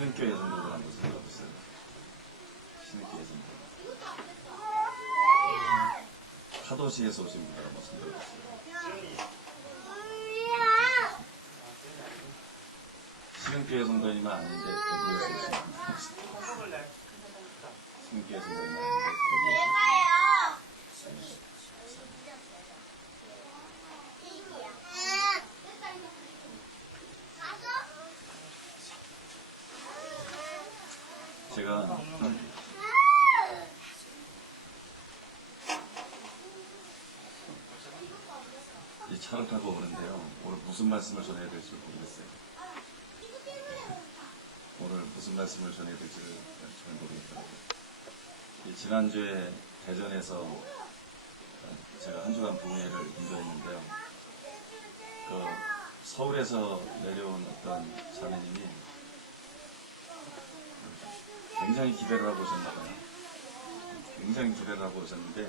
신흥교회 성도들 한번 생각해보세요. 신흥교회 성도. 파도시에서 오신 분들 한번 생각해보세요. 신흥교회 성도님은 아닌데 대구에서 오신 분들. 신흥교회 성도님은 아닌데 대구에서 제가 이 차를 타고 오는데요. 오늘 무슨 말씀을 전해야 될지 모르겠어요. 오늘 무슨 말씀을 전해야 될지를 잘 모르겠더라고요. 지난주에 대전에서 제가 한 주간 봉회를 인도했는데요. 서울에서 내려온 어떤 자매님이 굉장히 기대를 하고 오셨나봐요. 굉장히 기대를 하고 오셨는데,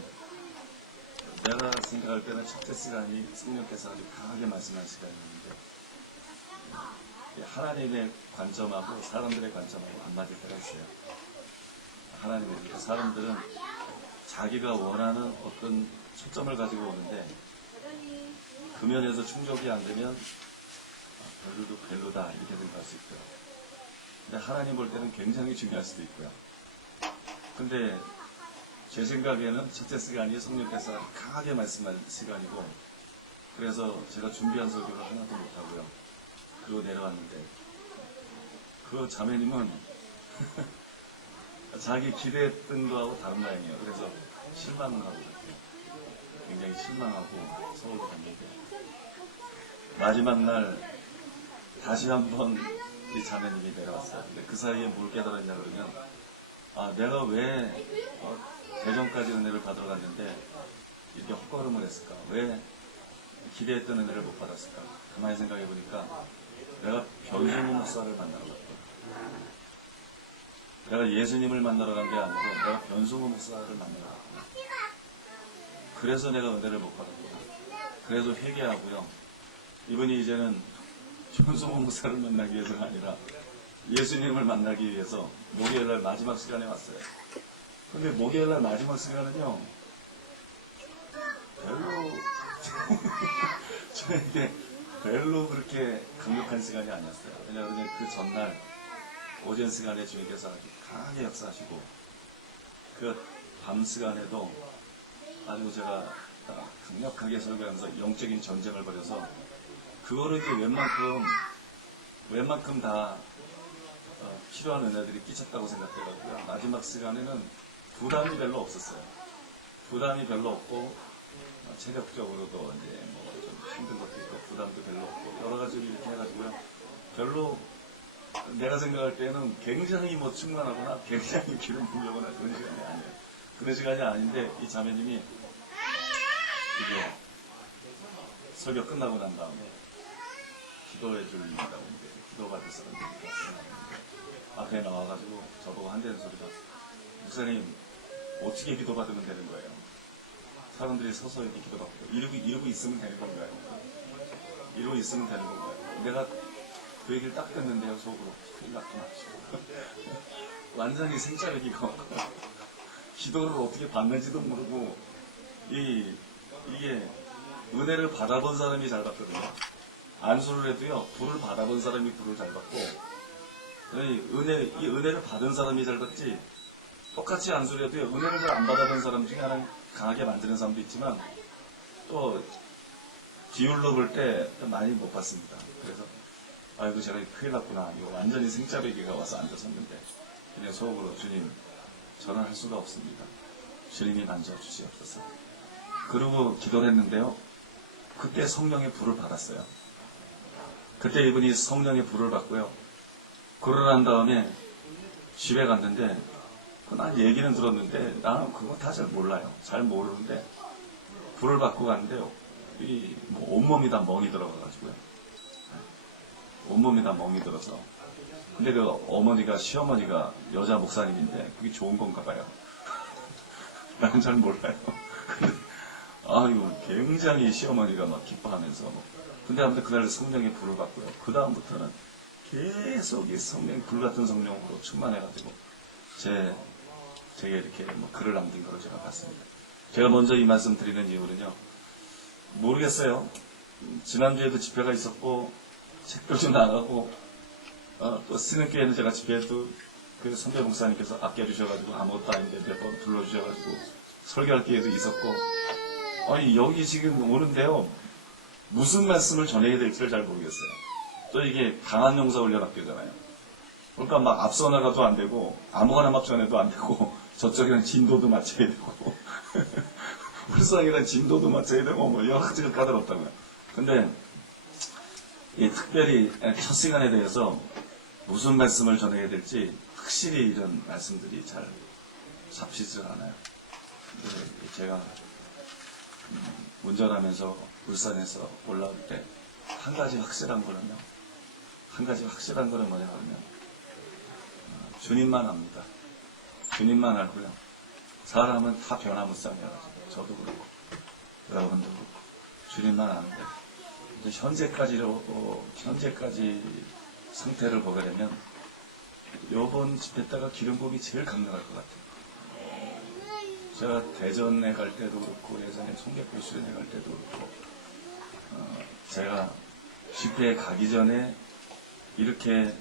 내가 생각할 때는 첫째 시간이 성령께서 아주 강하게 말씀한 시간이었는데, 하나님의 관점하고 사람들의 관점하고 안 맞을 때가 있어요. 하나님의 사람들은 자기가 원하는 어떤 초점을 가지고 오는데, 그 면에서 충족이 안 되면 별로다 이렇게 생각할 수 있더라고요. 근데 하나님 볼 때는 굉장히 중요할 수도 있고요. 근데 제 생각에는 첫째 시간이 성령께서 강하게 말씀한 시간이고, 그래서 제가 준비한 설교를 하나도 못하고요. 그리고 내려왔는데, 그 자매님은 자기 기대했던 거하고 다른 모양이에요. 그래서 실망을 하고 굉장히 실망하고 서울로 갔는데, 마지막 날 다시 한번 이 자매님이 내려왔어요. 근데 그 사이에 뭘 깨달았냐 그러면, 내가 왜 대전까지 은혜를 받으러 갔는데 이렇게 헛걸음을 했을까? 왜 기대했던 은혜를 못 받았을까? 가만히 생각해 보니까 내가 변승우 목사를 만나러 갔거든. 내가 예수님을 만나러 간 게 아니고 내가 변승우 목사를 만나러 갔구나. 그래서 내가 은혜를 못 받았구나. 그래서 회개하고요. 이분이 이제는 변승우 목사를 만나기 위해서가 아니라 예수님을 만나기 위해서 목요일날 마지막 시간에 왔어요. 근데 목요일날 마지막 시간은요, 별로 저에게 별로 그렇게 강력한 시간이 아니었어요. 왜냐하면 그 전날 오전 시간에 주님께서 아주 강하게 역사하시고, 그 밤 시간에도 아주 제가 강력하게 설교하면서 영적인 전쟁을 벌여서 그거를 이제 웬만큼 다 필요한 은혜들이 끼쳤다고 생각해가지고요. 마지막 시간에는 부담이 별로 없었어요. 부담이 별로 없고, 체력적으로도 이제 뭐 좀 힘든 것도 있고, 부담도 별로 없고, 여러 가지로 이렇게 해가지고요. 별로 내가 생각할 때는 굉장히 뭐 충만하거나 굉장히 기름 부으거나 그런 시간이 아니에요. 그런 시간이 아닌데, 이 자매님이 이게 설교 끝나고 난 다음에 기도해 줄 일이라고 이제 기도받을 사람들이 앞에 나와가지고 저보고 한대는 소리가, 목사님 어떻게 기도받으면 되는 거예요? 사람들이 서서 이렇게 기도받고 이러고 있으면 되는 건가요? 이러고 있으면 되는 건가요? 내가 그 얘기를 딱 듣는데요, 속으로 큰일 났구나. 완전히 생짜르기고 기도를 어떻게 받는지도 모르고, 이게 은혜를 받아본 사람이 잘 받거든요. 안수를 해도요, 불을 받아본 사람이 불을 잘 받고, 이 은혜를 받은 사람이 잘 받지, 똑같이 안수를 해도요, 은혜를 잘 안 받아본 사람 중에 하나는 강하게 만드는 사람도 있지만, 또 비율로 볼 때 많이 못 받습니다. 그래서 아이고 제가 큰일 났구나. 이거 완전히 생짜배기가 와서 앉아섰는데, 그냥 속으로 주님, 저는 할 수가 없습니다. 주님이 만져주시옵소서. 그러고 기도를 했는데요, 그때 성령의 불을 받았어요. 그때 이분이 성령의 불을 받고요. 그러고 난 다음에 집에 갔는데, 난 얘기는 들었는데 나는 그거 다 잘 몰라요. 잘 모르는데 불을 받고 갔는데요, 뭐 온몸이 다 멍이 들어가가지고요. 온몸이 다 멍이 들어서. 근데 그 어머니가, 시어머니가 여자 목사님인데 그게 좋은 건가 봐요. 나는 잘 몰라요. 근데 이거 굉장히 시어머니가 막 기뻐하면서 근데 아무튼 그날 성령의 불을 받고요. 그 다음부터는 계속 이 성령, 불같은 성령으로 충만해가지고 제게 이렇게 뭐 글을 남긴 거로 제가 봤습니다. 제가 먼저 이 말씀 드리는 이유는요, 모르겠어요. 지난주에도 집회가 있었고, 책도 좀 나가고, 또 신흥교회는 제가 집회에도 그 선배 목사님께서 아껴주셔가지고 아무것도 아닌데 몇 번 불러주셔가지고 설교할 기회도 있었고, 아니, 여기 지금 오는데요, 무슨 말씀을 전해야 될지를 잘 모르겠어요. 또 이게 강한 용사 훈련학교잖아요. 그러니까 막 앞서 나가도 안 되고, 아무거나 막 전해도 안 되고, 저쪽에는 진도도 맞춰야 되고, 울상이랑 진도도 맞춰야 되고, 뭐 여러 가지가 까다롭다고요. 근데, 특별히 첫 시간에 대해서 무슨 말씀을 전해야 될지 확실히 이런 말씀들이 잘 잡히질 않아요. 근데 제가 운전하면서 울산에서 올라올 때 한 가지 확실한 거는요. 한 가지 확실한 거는 뭐냐면 주님만 압니다. 주님만 알고요. 사람은 다 변화무쌍이라서 저도 그렇고 여러분도 그렇고 주님만 아는데 현재까지 상태를 보게 되면 이번 집회 때가 기름부음이 제일 강력할 것 같아요. 제가 대전에 갈 때도 그렇고 예전에 송계포 수련회 갈 때도 그렇고 제가 집회에 가기 전에 이렇게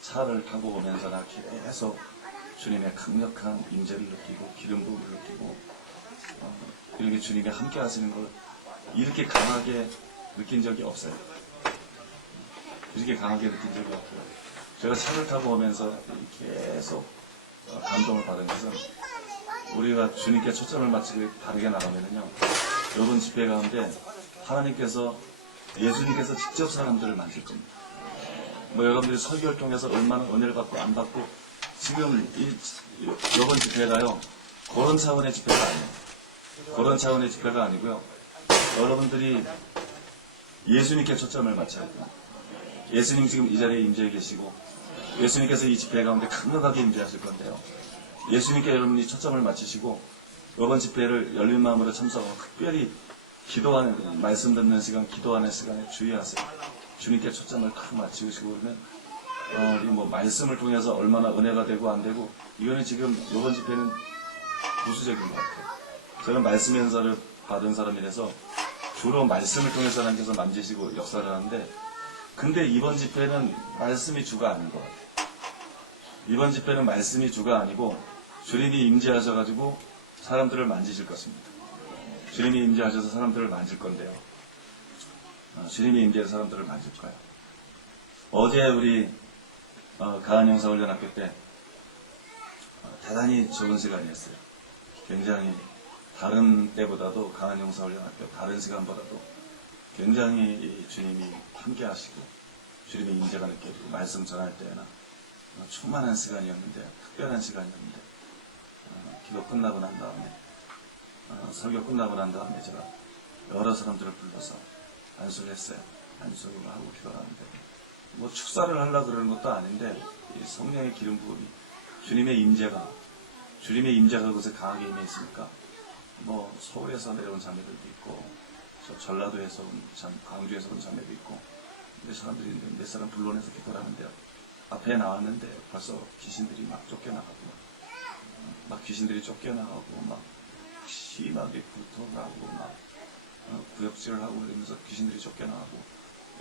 차를 타고 오면서나 계속 주님의 강력한 임재를 느끼고 기름부음을 느끼고 이렇게 주님이 함께 하시는 걸 이렇게 강하게 느낀 적이 없어요. 이렇게 강하게 느낀 적이 없고요. 제가 차를 타고 오면서 계속 감동을 받은 것은 우리가 주님께 초점을 맞추고 다르게 나가면요. 이번 집회 가운데 하나님께서 예수님께서 직접 사람들을 만질 겁니다. 뭐 여러분들이 설교를 통해서 얼마나 은혜를 받고 안 받고 지금 이번 집회가요. 그런 차원의 집회가 아니에요. 그런 차원의 집회가 아니고요. 여러분들이 예수님께 초점을 맞춰야 돼요. 예수님 지금 이 자리에 임재해 계시고 예수님께서 이 집회 가운데 강력하게 임재하실 건데요. 예수님께 여러분이 초점을 맞추시고 이번 집회를 열린 마음으로 참석하고 특별히 기도하는 말씀 듣는 시간, 기도하는 시간에 주의하세요. 주님께 초점을 탁 맞추시고 그러면 이 뭐 말씀을 통해서 얼마나 은혜가 되고 안 되고 이거는 지금 이번 집회는 부수적인 것 같아요. 저는 말씀 연사를 받은 사람이라서 주로 말씀을 통해서 하나님께서 만지시고 역사를 하는데 근데 이번 집회는 말씀이 주가 아닌 것 같아요. 이번 집회는 말씀이 주가 아니고 주님이 임재하셔가지고 사람들을 만지실 것입니다. 주님이 임재하셔서 사람들을 만질 건데요. 주님이 임재해서 사람들을 만질 거예요. 어제 우리 가한영사훈련학교 때 대단히 좋은 시간이었어요. 굉장히 다른 때보다도 가한영사훈련학교 다른 시간보다도 굉장히 주님이 함께 하시고 주님의 임재가 느껴지고 말씀 전할 때나 충만한 시간이었는데 특별한 시간이었는데 기도 끝나고 난 다음에 설교 끝나고 난 다음에 제가 여러 사람들을 불러서 안수를 했어요. 안수를 하고 기도를 하는데 뭐 축사를 하려고 그러는 것도 아닌데 이 성령의 기름 부음이 주님의 임재가 그곳에 강하게 임해 있으니까 뭐 서울에서 내려온 자매들도 있고 저 전라도에서 온 광주에서 온 자매도 있고 근데 사람들이 몇 사람 불러내서 기도를 하는데요. 앞에 나왔는데 벌써 귀신들이 막 쫓겨나가고 막 귀신들이 쫓겨나가고 막 심하게 구토하고 막 구역질을 하고 그러면서 귀신들이 쫓겨나가고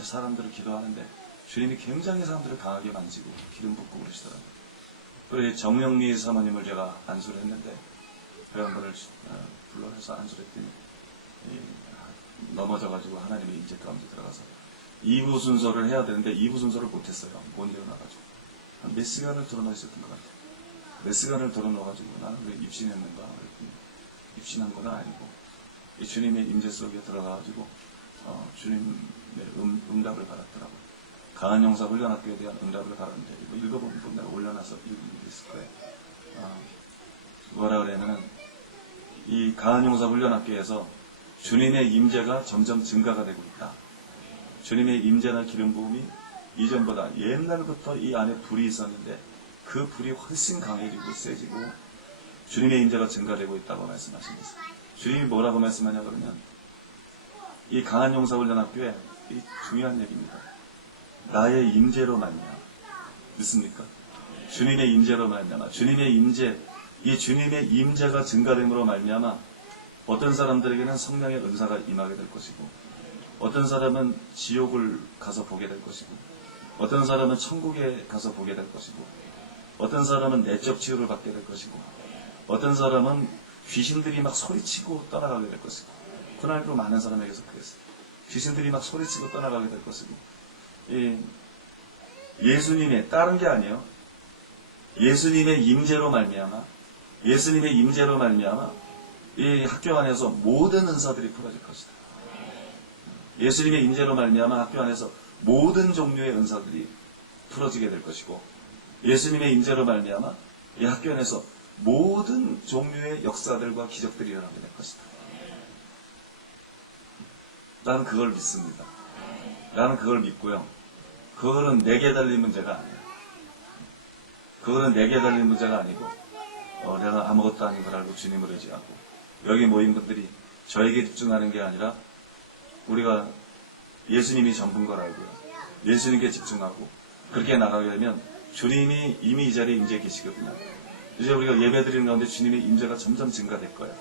사람들을 기도하는데 주님이 굉장히 사람들을 강하게 만지고 기름 붓고 그러시더라고요. 그리고 정영미 사모님을 제가 안수를 했는데 그 양반을 불러내서 안수를 했더니 넘어져가지고 하나님의 임재 가운데 들어가서 2부 순서를 해야 되는데 2부 순서를 못했어요. 못 일어나가지고 몇 시간을 들어놓아 있었던 것 같아요. 몇 시간을 들어놓아가지고 나는 왜 입신했는가 그랬더니 입신한 건 아니고 이 주님의 임재 속에 들어가가지고 주님의 응답을 받았더라고요. 가한영사 훈련학교에 대한 응답을 받았는데 이거 읽어보면 내가 올려놔서 읽은 게 있을 거예요. 뭐라 그러냐면은 이 가한영사 훈련학교에서 주님의 임재가 점점 증가가 되고 있다. 주님의 임재나 기름 부음이 이전보다 옛날부터 이 안에 불이 있었는데 그 불이 훨씬 강해지고 세지고 주님의 임재가 증가되고 있다고 말씀하십니다. 주님이 뭐라고 말씀하냐 그러면 이 가한영사훈련학교에 이 중요한 얘기입니다. 나의 임재로 말미암아. 믿습니까? 주님의 임재로 말미암아. 주님의 임재, 이 주님의 임재가 증가됨으로 말미암아 어떤 사람들에게는 성령의 은사가 임하게 될 것이고, 어떤 사람은 지옥을 가서 보게 될 것이고, 어떤 사람은 천국에 가서 보게 될 것이고, 어떤 사람은 내적 치유를 받게 될 것이고, 어떤 사람은 귀신들이 막 소리치고 떠나가게 될 것이고, 그날도 많은 사람에게서 그랬어요. 귀신들이 막 소리치고 떠나가게 될 것이고, 예수님의, 다른 게 아니에요. 예수님의 임재로 말미암아, 예수님의 임재로 말미암아 이 학교 안에서 모든 은사들이 풀어질 것이다. 예수님의 임재로 말미암아 학교 안에서 모든 종류의 은사들이 풀어지게 될 것이고, 예수님의 임재로 말미암아 이 학교 안에서 모든 종류의 역사들과 기적들이 일어나게 될 것이다. 나는 그걸 믿습니다. 나는 그걸 믿고요. 그거는 내게 달린 문제가 아니야. 그거는 내게 달린 문제가 아니고, 내가 아무것도 아닌 걸 알고 주님을 의지하고, 여기 모인 분들이 저에게 집중하는 게 아니라 우리가 예수님이 전부인 걸 알고요. 예수님께 집중하고 그렇게 나가게 되면 주님이 이미 이 자리에 임재 계시거든요. 이제 우리가 예배 드리는 가운데 주님의 임재가 점점 증가될 거예요.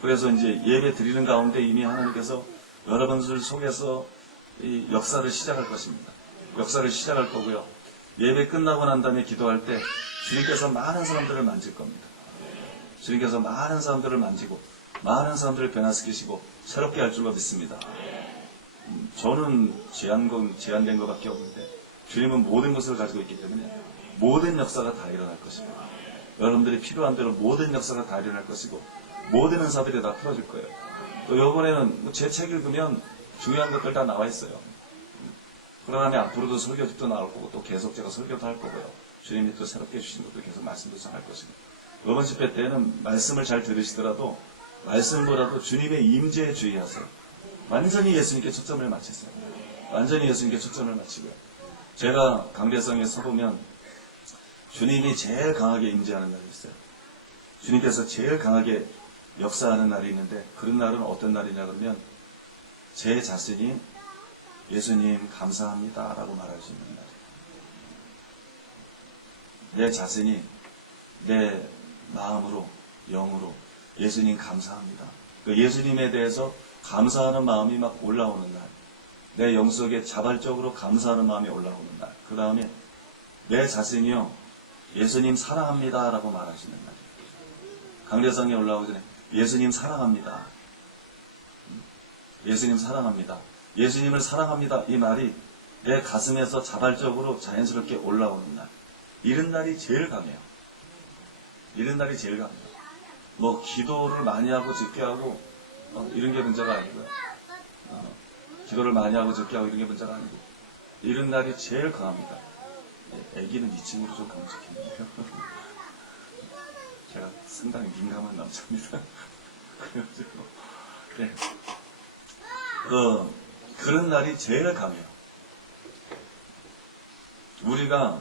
그래서 이제 예배 드리는 가운데 이미 하나님께서 여러분들 속에서 이 역사를 시작할 것입니다. 역사를 시작할 거고요. 예배 끝나고 난 다음에 기도할 때 주님께서 많은 사람들을 만질 겁니다. 주님께서 많은 사람들을 만지고 많은 사람들을 변화시키시고 새롭게 할 줄로 믿습니다. 저는 제한된 것밖에 없는데 주님은 모든 것을 가지고 있기 때문에 모든 역사가 다 일어날 것이고, 여러분들이 필요한 대로 모든 역사가 다 일어날 것이고, 모든 은사들이 다 풀어질 거예요. 또 이번에는 제 책 읽으면 중요한 것들 다 나와 있어요. 그 다음에 앞으로도 설교집도 나올 거고, 또 계속 제가 설교도 할 거고요. 주님이 또 새롭게 주신 것도 계속 말씀도 전할 것이고, 이번 집회 때는 말씀을 잘 들으시더라도 말씀보다도 주님의 임재에 주의하세요. 완전히 예수님께 초점을 맞추세요. 완전히 예수님께 초점을 맞추고요. 제가 강대성에 서보면 주님이 제일 강하게 임재하는 날이 있어요. 주님께서 제일 강하게 역사하는 날이 있는데, 그런 날은 어떤 날이냐 그러면 제 자신이 예수님 감사합니다 라고 말할 수 있는 날이에요. 내 자신이 내 마음으로, 영으로 예수님 감사합니다. 그 예수님에 대해서 감사하는 마음이 막 올라오는 날, 내 영속에 자발적으로 감사하는 마음이 올라오는 날, 그 다음에 내 자신이요 예수님 사랑합니다 라고 말하시는 날. 강대상에 올라오기 전에 예수님 사랑합니다, 예수님 사랑합니다, 예수님을 사랑합니다, 이 말이 내 가슴에서 자발적으로 자연스럽게 올라오는 날, 이런 날이 제일 강해요. 이런 날이 제일 강해요. 뭐 기도를 많이 하고 적게 하고 이런 게 문제가 아니고요. 기도를 많이 하고 적게 하고 이런 게 문제가 아니고, 이런 날이 제일 강합니다. 애기는 2층으로 좀 가면 좋겠는데요. 제가 상당히 민감한 남자입니다. 그래가지고 네. 그런 날이 제일 강해요. 우리가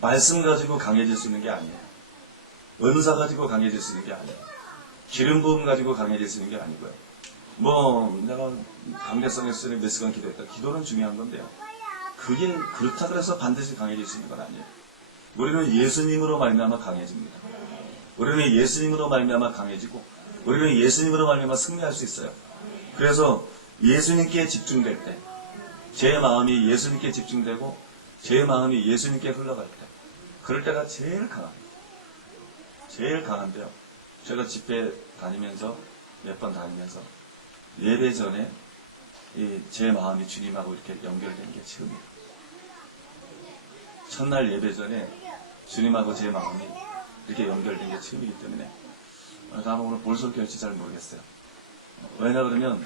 말씀 가지고 강해질 수 있는 게 아니에요. 은사 가지고 강해질 수 있는 게 아니에요. 기름 부음 가지고 강해질 수 있는 게 아니고요. 내가 강대성에 쓰는 몇 시간 기도했다. 기도는 중요한 건데요. 그게 그렇다 그래서 반드시 강해질 수 있는 건 아니에요. 우리는 예수님으로 말미암아 강해집니다. 우리는 예수님으로 말미암아 강해지고, 우리는 예수님으로 말미암아 승리할 수 있어요. 그래서 예수님께 집중될 때, 제 마음이 예수님께 집중되고 제 마음이 예수님께 흘러갈 때, 그럴 때가 제일 강합니다. 제일 강한데요. 제가 집회 다니면서 몇 번 다니면서 예배 전에 제 마음이 주님하고 이렇게 연결된 게 처음이에요. 첫날 예배 전에 주님하고 제 마음이 이렇게 연결된 게 처음이기 때문에 다만 오늘 뭘 설교할지 잘 모르겠어요. 왜냐 그러면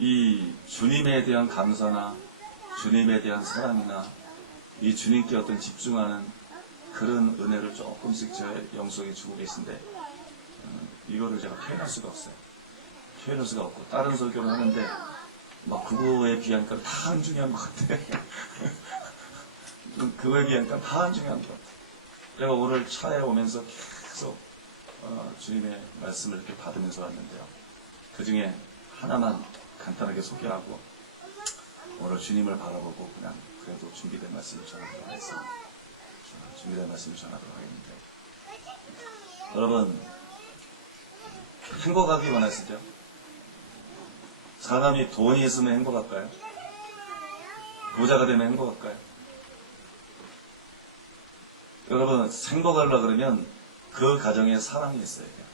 이 주님에 대한 감사나 주님에 대한 사랑이나 이 주님께 어떤 집중하는 그런 은혜를 조금씩 저의 영속에 주고 계신데, 이거를 제가 표현할 수가 없어요. 표현할 수가 없고, 다른 설교를 하는데 막 그거에 비하니까 다 안 중요한 것 같아. 그거에 비하니까 다 안 중요한 것 같아. 제가 오늘 차에 오면서 계속 주님의 말씀을 이렇게 받으면서 왔는데요. 그 중에 하나만 간단하게 소개하고 오늘 주님을 바라보고 그냥 그래도 준비된 말씀을 전하도록 하겠습니다. 준비된 말씀을 전하도록 하겠는데, 여러분, 행복하기 원하시죠? 사람이 돈이 있으면 행복할까요? 부자가 되면 행복할까요? 여러분, 행복하려고 그러면 그 가정에 사랑이 있어야 돼요.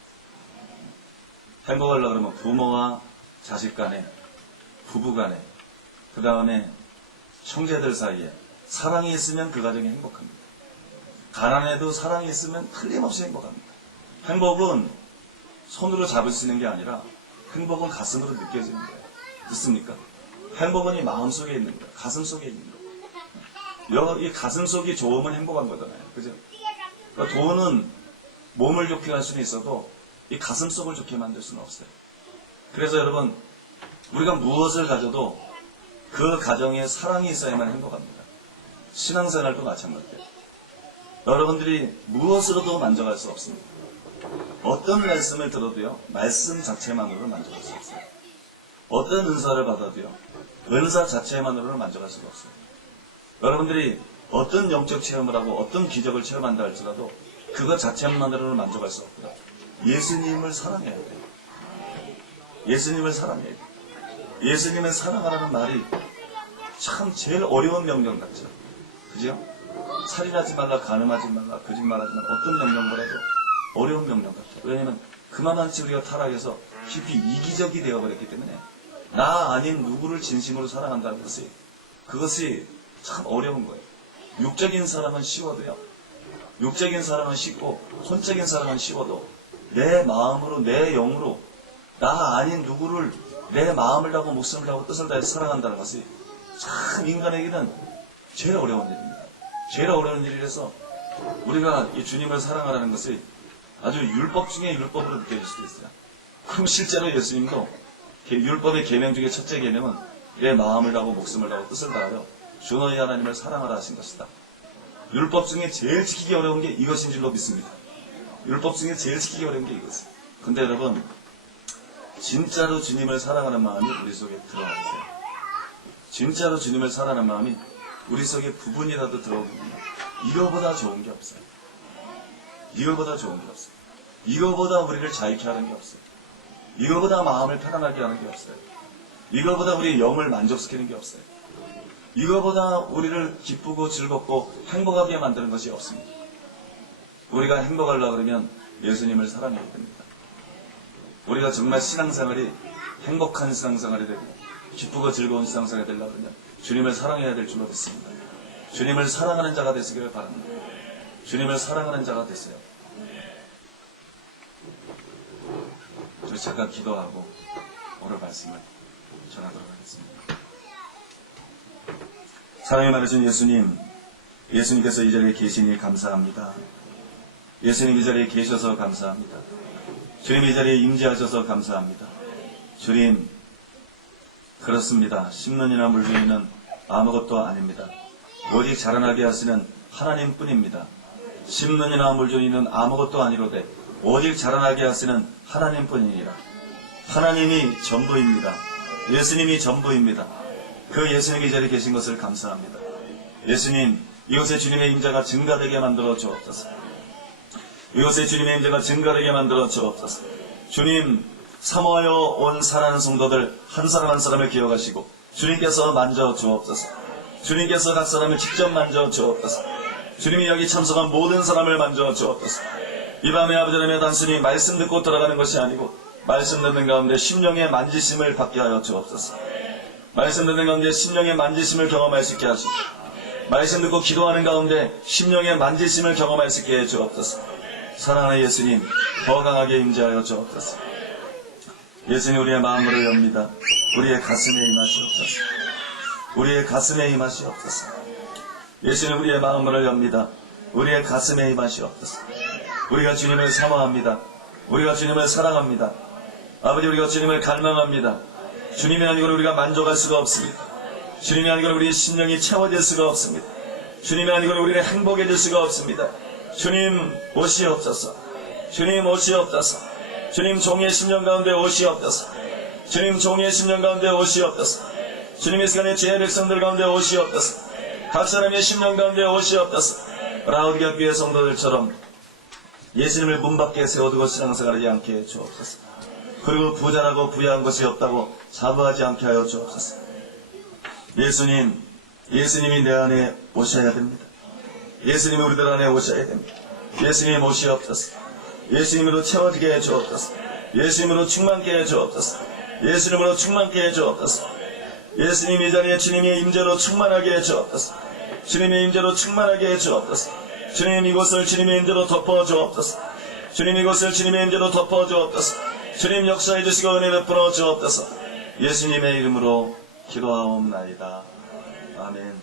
행복하려고 그러면 부모와 자식 간에, 부부 간에, 그 다음에 형제들 사이에 사랑이 있으면 그 가정이 행복합니다. 가난해도 사랑이 있으면 틀림없이 행복합니다. 행복은 손으로 잡을 수 있는 게 아니라 행복은 가슴으로 느껴지는 거예요. 듣습니까? 행복은 이 마음 속에 있는 거예요. 가슴 속에 있는 거예요. 이 가슴 속이 좋으면 행복한 거잖아요. 그죠? 그러니까 돈은 몸을 좋게 할 수는 있어도 이 가슴 속을 좋게 만들 수는 없어요. 그래서 여러분, 우리가 무엇을 가져도 그 가정에 사랑이 있어야만 행복합니다. 신앙생활도 마찬가지예요. 여러분들이 무엇으로도 만족할 수 없습니다. 어떤 말씀을 들어도요, 말씀 자체만으로는 만족할 수 없어요. 어떤 은사를 받아도요, 은사 자체만으로는 만족할 수가 없어요. 여러분들이 어떤 영적 체험을 하고 어떤 기적을 체험한다 할지라도 그것 자체만으로는 만족할 수 없고요. 예수님을 사랑해야 돼요. 예수님을 사랑해야 돼요. 예수님을 사랑하라는 말이 참 제일 어려운 명령 같죠. 그죠? 살인하지 말라, 간음하지 말라, 거짓말하지 말라, 어떤 명령보다도 어려운 명령 같아요. 왜냐하면 그만한치 우리가 타락해서 깊이 이기적이 되어버렸기 때문에 나 아닌 누구를 진심으로 사랑한다는 것이, 그것이 참 어려운 거예요. 육적인 사랑은 쉬워도요, 육적인 사랑은 쉽고 혼적인 사랑은 쉬워도 내 마음으로, 내 영으로 나 아닌 누구를 내 마음을 다하고 목숨을 다하고 뜻을 다해 사랑한다는 것이 참 인간에게는 제일 어려운 일입니다. 제일 어려운 일이라서 우리가 이 주님을 사랑하라는 것이 아주 율법 중에 율법으로 느껴질 수도 있어요. 그럼 실제로 예수님도 율법의 계명 중에 첫째 계명은 내 마음을 다하고 목숨을 다하고 뜻을 다하여 주 너희 하나님을 사랑하라 하신 것이다. 율법 중에 제일 지키기 어려운 게 이것인 줄로 믿습니다. 율법 중에 제일 지키기 어려운 게 이것이에요. 근데 여러분, 진짜로 주님을 사랑하는 마음이 우리 속에 들어와 있어요. 진짜로 주님을 사랑하는 마음이 우리 속에 부분이라도 들어오면 이거보다 좋은 게 없어요. 이거보다 좋은 게 없어요. 이거보다 우리를 자유케 하는 게 없어요. 이거보다 마음을 편안하게 하는 게 없어요. 이거보다 우리 영을 만족시키는 게 없어요. 이거보다 우리를 기쁘고 즐겁고 행복하게 만드는 것이 없습니다. 우리가 행복하려고 그러면 예수님을 사랑해야 됩니다. 우리가 정말 신앙생활이 행복한 신앙생활이 되고 기쁘고 즐거운 신앙생활이 되려고 그러면 주님을 사랑해야 될 줄로 믿습니다. 주님을 사랑하는 자가 되시기를 바랍니다. 주님을 사랑하는 자가 되세요. 우리 잠깐 기도하고 오늘 말씀을 전하도록 하겠습니다. 사랑이 많으신 예수님, 예수님께서 이 자리에 계시니 감사합니다. 예수님 이 자리에 계셔서 감사합니다. 주님 이 자리에 임재하셔서 감사합니다. 주님, 그렇습니다. 심는이나 물주니는 아무것도 아닙니다. 오직 자라나게 하시는 하나님뿐입니다. 심는이나 물주니는 아무것도 아니로되 오직 자라나게 하시는 하나님뿐이니라. 하나님이 전부입니다. 예수님이 전부입니다. 그 예수님이 이 자리에 계신 것을 감사합니다. 예수님, 이곳에 주님의 임재가 증가되게 만들어 주옵소서. 이곳에 주님의 임재가 증가되게 만들어 주옵소서. 주님, 사모하여 온 사랑하는 성도들 한 사람 한 사람을 기억하시고 주님께서 만져 주옵소서. 주님께서 각 사람을 직접 만져 주옵소서. 주님이 여기 참석한 모든 사람을 만져 주옵소서. 이 밤에 아버지 하나님, 단순히 말씀 듣고 돌아가는 것이 아니고 말씀 듣는 가운데 심령의 만지심을 받게 하여 주옵소서. 말씀 듣는 가운데 심령의 만지심을 경험할 수 있게 하시고, 말씀 듣고 기도하는 가운데 심령의 만지심을 경험할 수 있게 해 주옵소서. 사랑하는 예수님, 더 강하게 임재하여 주옵소서. 예수님, 우리의 마음을 엽니다. 우리의 가슴에 임하시옵소서. 우리의 가슴에 임하시옵소서. 예수님, 우리의 마음을 엽니다. 우리의 가슴에 임하시옵소서. 우리가 주님을 사모합니다. 우리가 주님을 사랑합니다. 아버지, 우리가 주님을 갈망합니다. 주님이 아니고는 우리가 만족할 수가 없습니다. 주님이 아니고는 우리의 심령이 채워질 수가 없습니다. 주님이 아니고는 우리는 행복해질 수가 없습니다. 주님, 오시옵소서. 주님, 오시옵소서. 주님, 종의 심령 가운데 오시옵소서. 주님, 종의 심령 가운데 오시옵소서. 주님, 이 시간에 죄의 백성들 가운데 오시옵소서. 각 사람의 심령 가운데 오시옵소서. 라우디가 교회 성도들처럼 예수님을 문 밖에 세워두고 신앙생활하지 않게 해 주옵소서. 그리고 부자라고 부유한 것이 없다고 자부하지 않게 하여 주옵소서. 예수님이 내 안에 오셔야 됩니다. 예수님이 우리들 안에 오셔야 됩니다. 예수님 오시옵소서. 예수님으로 채워지게 해 주옵소서. 예수님으로 충만케 해 주옵소서. 예수님으로 충만케 해 주옵소서. 예수님 이 자리에 주님의 임재로 충만하게 해 주옵소서. 주님의 임재로 충만하게 해 주옵소서. 주님 이곳을 주님의 임재로 덮어 주옵소서. 주님 이곳을 주님의 임재로 덮어 주옵소서. 주님 역사해 주시고 은혜 베풀어 주옵소서. 예수님의 이름으로 기도하옵나이다. 아멘.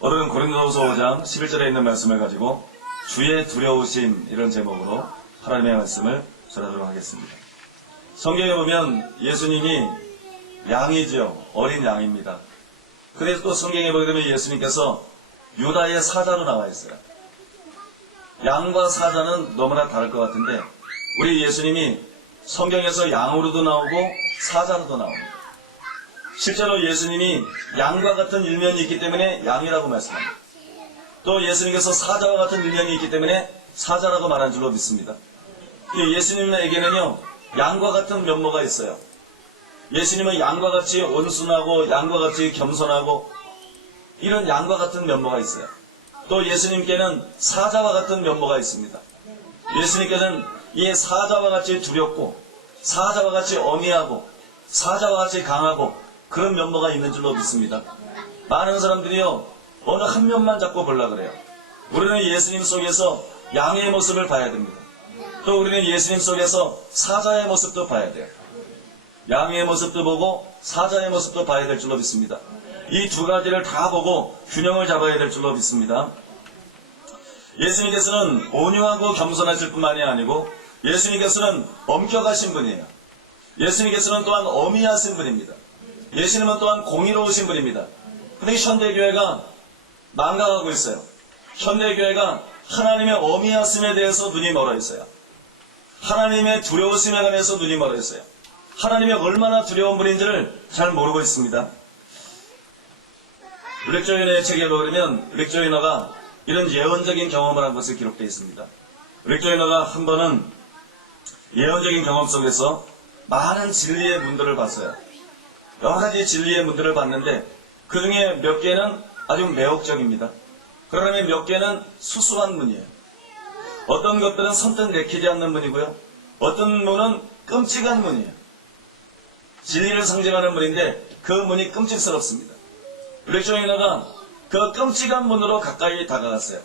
오늘은 고린도후서 5장 11절에 있는 말씀을 가지고 주의 두려우심 이런 제목으로 하나님의 말씀을 전하도록 하겠습니다. 성경에 보면 예수님이 양이죠. 어린 양입니다. 그래서 또 성경에 보게 되면 예수님께서 유다의 사자로 나와 있어요. 양과 사자는 너무나 다를 것 같은데 우리 예수님이 성경에서 양으로도 나오고 사자로도 나옵니다. 실제로 예수님이 양과 같은 일면이 있기 때문에 양이라고 말씀합니다. 또 예수님께서 사자와 같은 일면이 있기 때문에 사자라고 말한 줄로 믿습니다. 예수님에게는요 양과 같은 면모가 있어요. 예수님은 양과 같이 온순하고 양과 같이 겸손하고 이런 양과 같은 면모가 있어요. 또 예수님께는 사자와 같은 면모가 있습니다. 예수님께서는 이 사자와 같이 두렵고 사자와 같이 엄히하고 사자와 같이 강하고 그런 면모가 있는 줄로 믿습니다. 많은 사람들이요 어느 한 면만 잡고 보려고 그래요. 우리는 예수님 속에서 양의 모습을 봐야 됩니다. 또 우리는 예수님 속에서 사자의 모습도 봐야 돼요. 양의 모습도 보고 사자의 모습도 봐야 될 줄로 믿습니다. 이 두 가지를 다 보고 균형을 잡아야 될 줄로 믿습니다. 예수님께서는 온유하고 겸손하실 뿐만이 아니고 예수님께서는 엄격하신 분이에요. 예수님께서는 또한 엄히하신 분입니다. 예수님은 또한 공의로우신 분입니다. 근데 현대교회가 망각하고 있어요. 현대교회가 하나님의 엄히하심에 대해서 눈이 멀어 있어요. 하나님의 두려우심에 관해서 눈이 멀어 있어요. 하나님이 얼마나 두려운 분인지를 잘 모르고 있습니다. 릭조이너의 책에 보면 릭조이너가 이런 예언적인 경험을 한 것이 기록되어 있습니다. 릭조이너가 한 번은 예언적인 경험 속에서 많은 진리의 문들을 봤어요. 여러 가지 진리의 문들을 봤는데 그 중에 몇 개는 아주 매혹적입니다. 그러면 몇 개는 수수한 문이에요. 어떤 것들은 선뜻 내키지 않는 문이고요. 어떤 문은 끔찍한 문이에요. 진리를 상징하는 문인데 그 문이 끔찍스럽습니다. 릭조이너가 그 끔찍한 문으로 가까이 다가갔어요.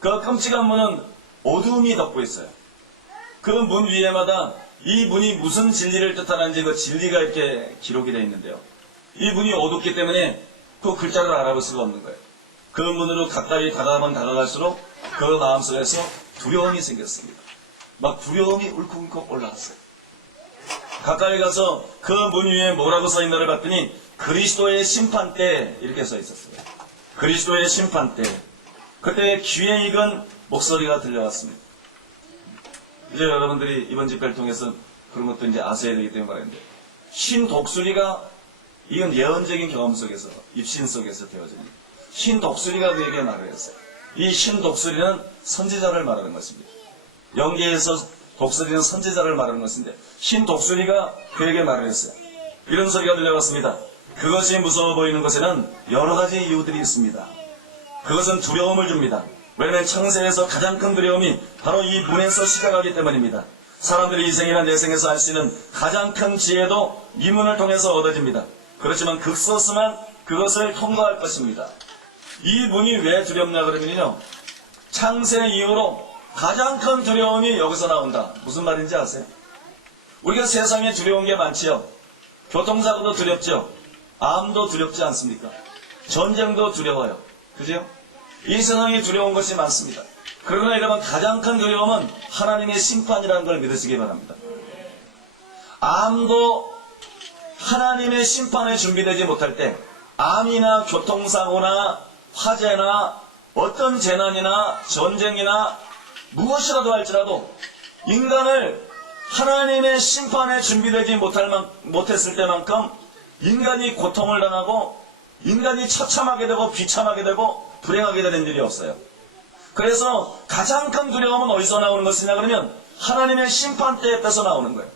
그 끔찍한 문은 어두움이 덮고 있어요. 그 문 위에마다 이 문이 무슨 진리를 뜻하는지 그 진리가 이렇게 기록이 되어 있는데요. 이 문이 어둡기 때문에 그 글자를 알아볼 수가 없는 거예요. 그 문으로 가까이 다가가면 다가갈수록 그 마음속에서 두려움이 생겼습니다. 막 두려움이 울컥울컥 올라왔어요. 가까이 가서 그 문 위에 뭐라고 써있나를 봤더니 그리스도의 심판때 이렇게 써있었어요. 그리스도의 심판때. 그때 귀에 익은 목소리가 들려왔습니다. 이제 여러분들이 이번 집회를 통해서 그런 것도 이제 아셔야 되기 때문에 말하는데 신독수리가 이건 예언적인 경험 속에서 입신 속에서 되어집니다. 신독수리가 그에게 말을 했어요. 이 신독수리는 선지자를 말하는 것입니다. 영계에서 독수리는 선지자를 말하는 것인데 신독수리가 그에게 말을 했어요. 이런 소리가 들려왔습니다. 그것이 무서워 보이는 것에는 여러 가지 이유들이 있습니다. 그것은 두려움을 줍니다. 왜냐하면 창세에서 가장 큰 두려움이 바로 이 문에서 시작하기 때문입니다. 사람들이 이 생이나 내 생에서 할 수 있는 가장 큰 지혜도 이 문을 통해서 얻어집니다. 그렇지만 극소수만 그것을 통과할 것입니다. 이 문이 왜 두렵냐 그러면요, 창세 이후로 가장 큰 두려움이 여기서 나온다. 무슨 말인지 아세요? 우리가 세상에 두려운 게 많지요. 교통사고도 두렵죠. 암도 두렵지 않습니까? 전쟁도 두려워요. 그죠? 이 세상에 두려운 것이 많습니다. 그러나 여러분 가장 큰 두려움은 하나님의 심판이라는 걸 믿으시기 바랍니다. 암도 하나님의 심판에 준비되지 못할 때 암이나 교통사고나 화재나 어떤 재난이나 전쟁이나 무엇이라도 할지라도 인간을 하나님의 심판에 준비되지 못했을 때만큼 인간이 고통을 당하고 인간이 처참하게 되고 비참하게 되고 불행하게 되는 일이 없어요. 그래서 가장 큰 두려움은 어디서 나오는 것이냐 그러면 하나님의 심판대에 서 나오는 거예요.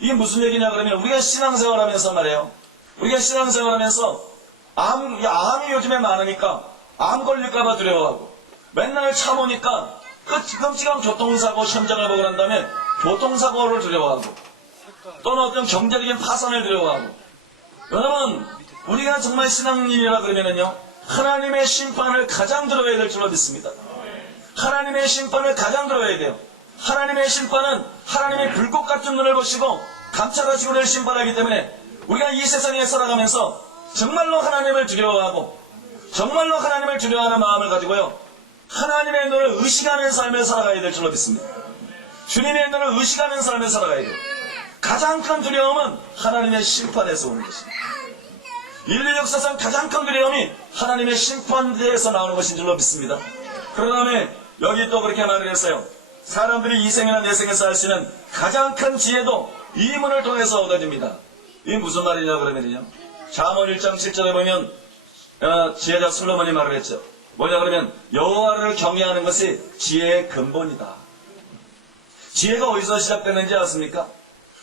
이게 무슨 얘기냐 그러면 우리가 신앙생활하면서 말이에요. 우리가 신앙생활하면서 암이 요즘에 많으니까 암 걸릴까봐 두려워하고 맨날 참으니까 끔찍한 교통사고 현장을 보고 난 다음에 교통사고를 두려워하고 또는 어떤 경제적인 파산을 두려워하고 여러분 우리가 정말 신앙인이라 그러면은요 하나님의 심판을 가장 두려워해야 될 줄로 믿습니다. 하나님의 심판을 가장 두려워해야 돼요. 하나님의 심판은 하나님의 불꽃 같은 눈을 보시고 감찰하시고 늘 심판하기 때문에 우리가 이 세상에 살아가면서 정말로 하나님을 두려워하고 정말로 하나님을 두려워하는 마음을 가지고요 하나님의 눈을 의식하는 삶을 살아가야 될 줄로 믿습니다. 주님의 눈을 의식하는 삶을 살아가야 돼요. 가장 큰 두려움은 하나님의 심판에서 오는 것입니다. 인류 역사상 가장 큰 두려움이 하나님의 심판대에서 나오는 것인 줄로 믿습니다. 그 다음에 여기 또 그렇게 말을 했어요. 사람들이 이 생이나 내 생에서 할 수 있는 가장 큰 지혜도 이 문을 통해서 얻어집니다. 이게 무슨 말이냐 그러면요 잠언 1장 7절에 보면 지혜자 솔로몬이 말을 했죠. 뭐냐 그러면 여호와를 경외하는 것이 지혜의 근본이다. 지혜가 어디서 시작되는지 아십니까?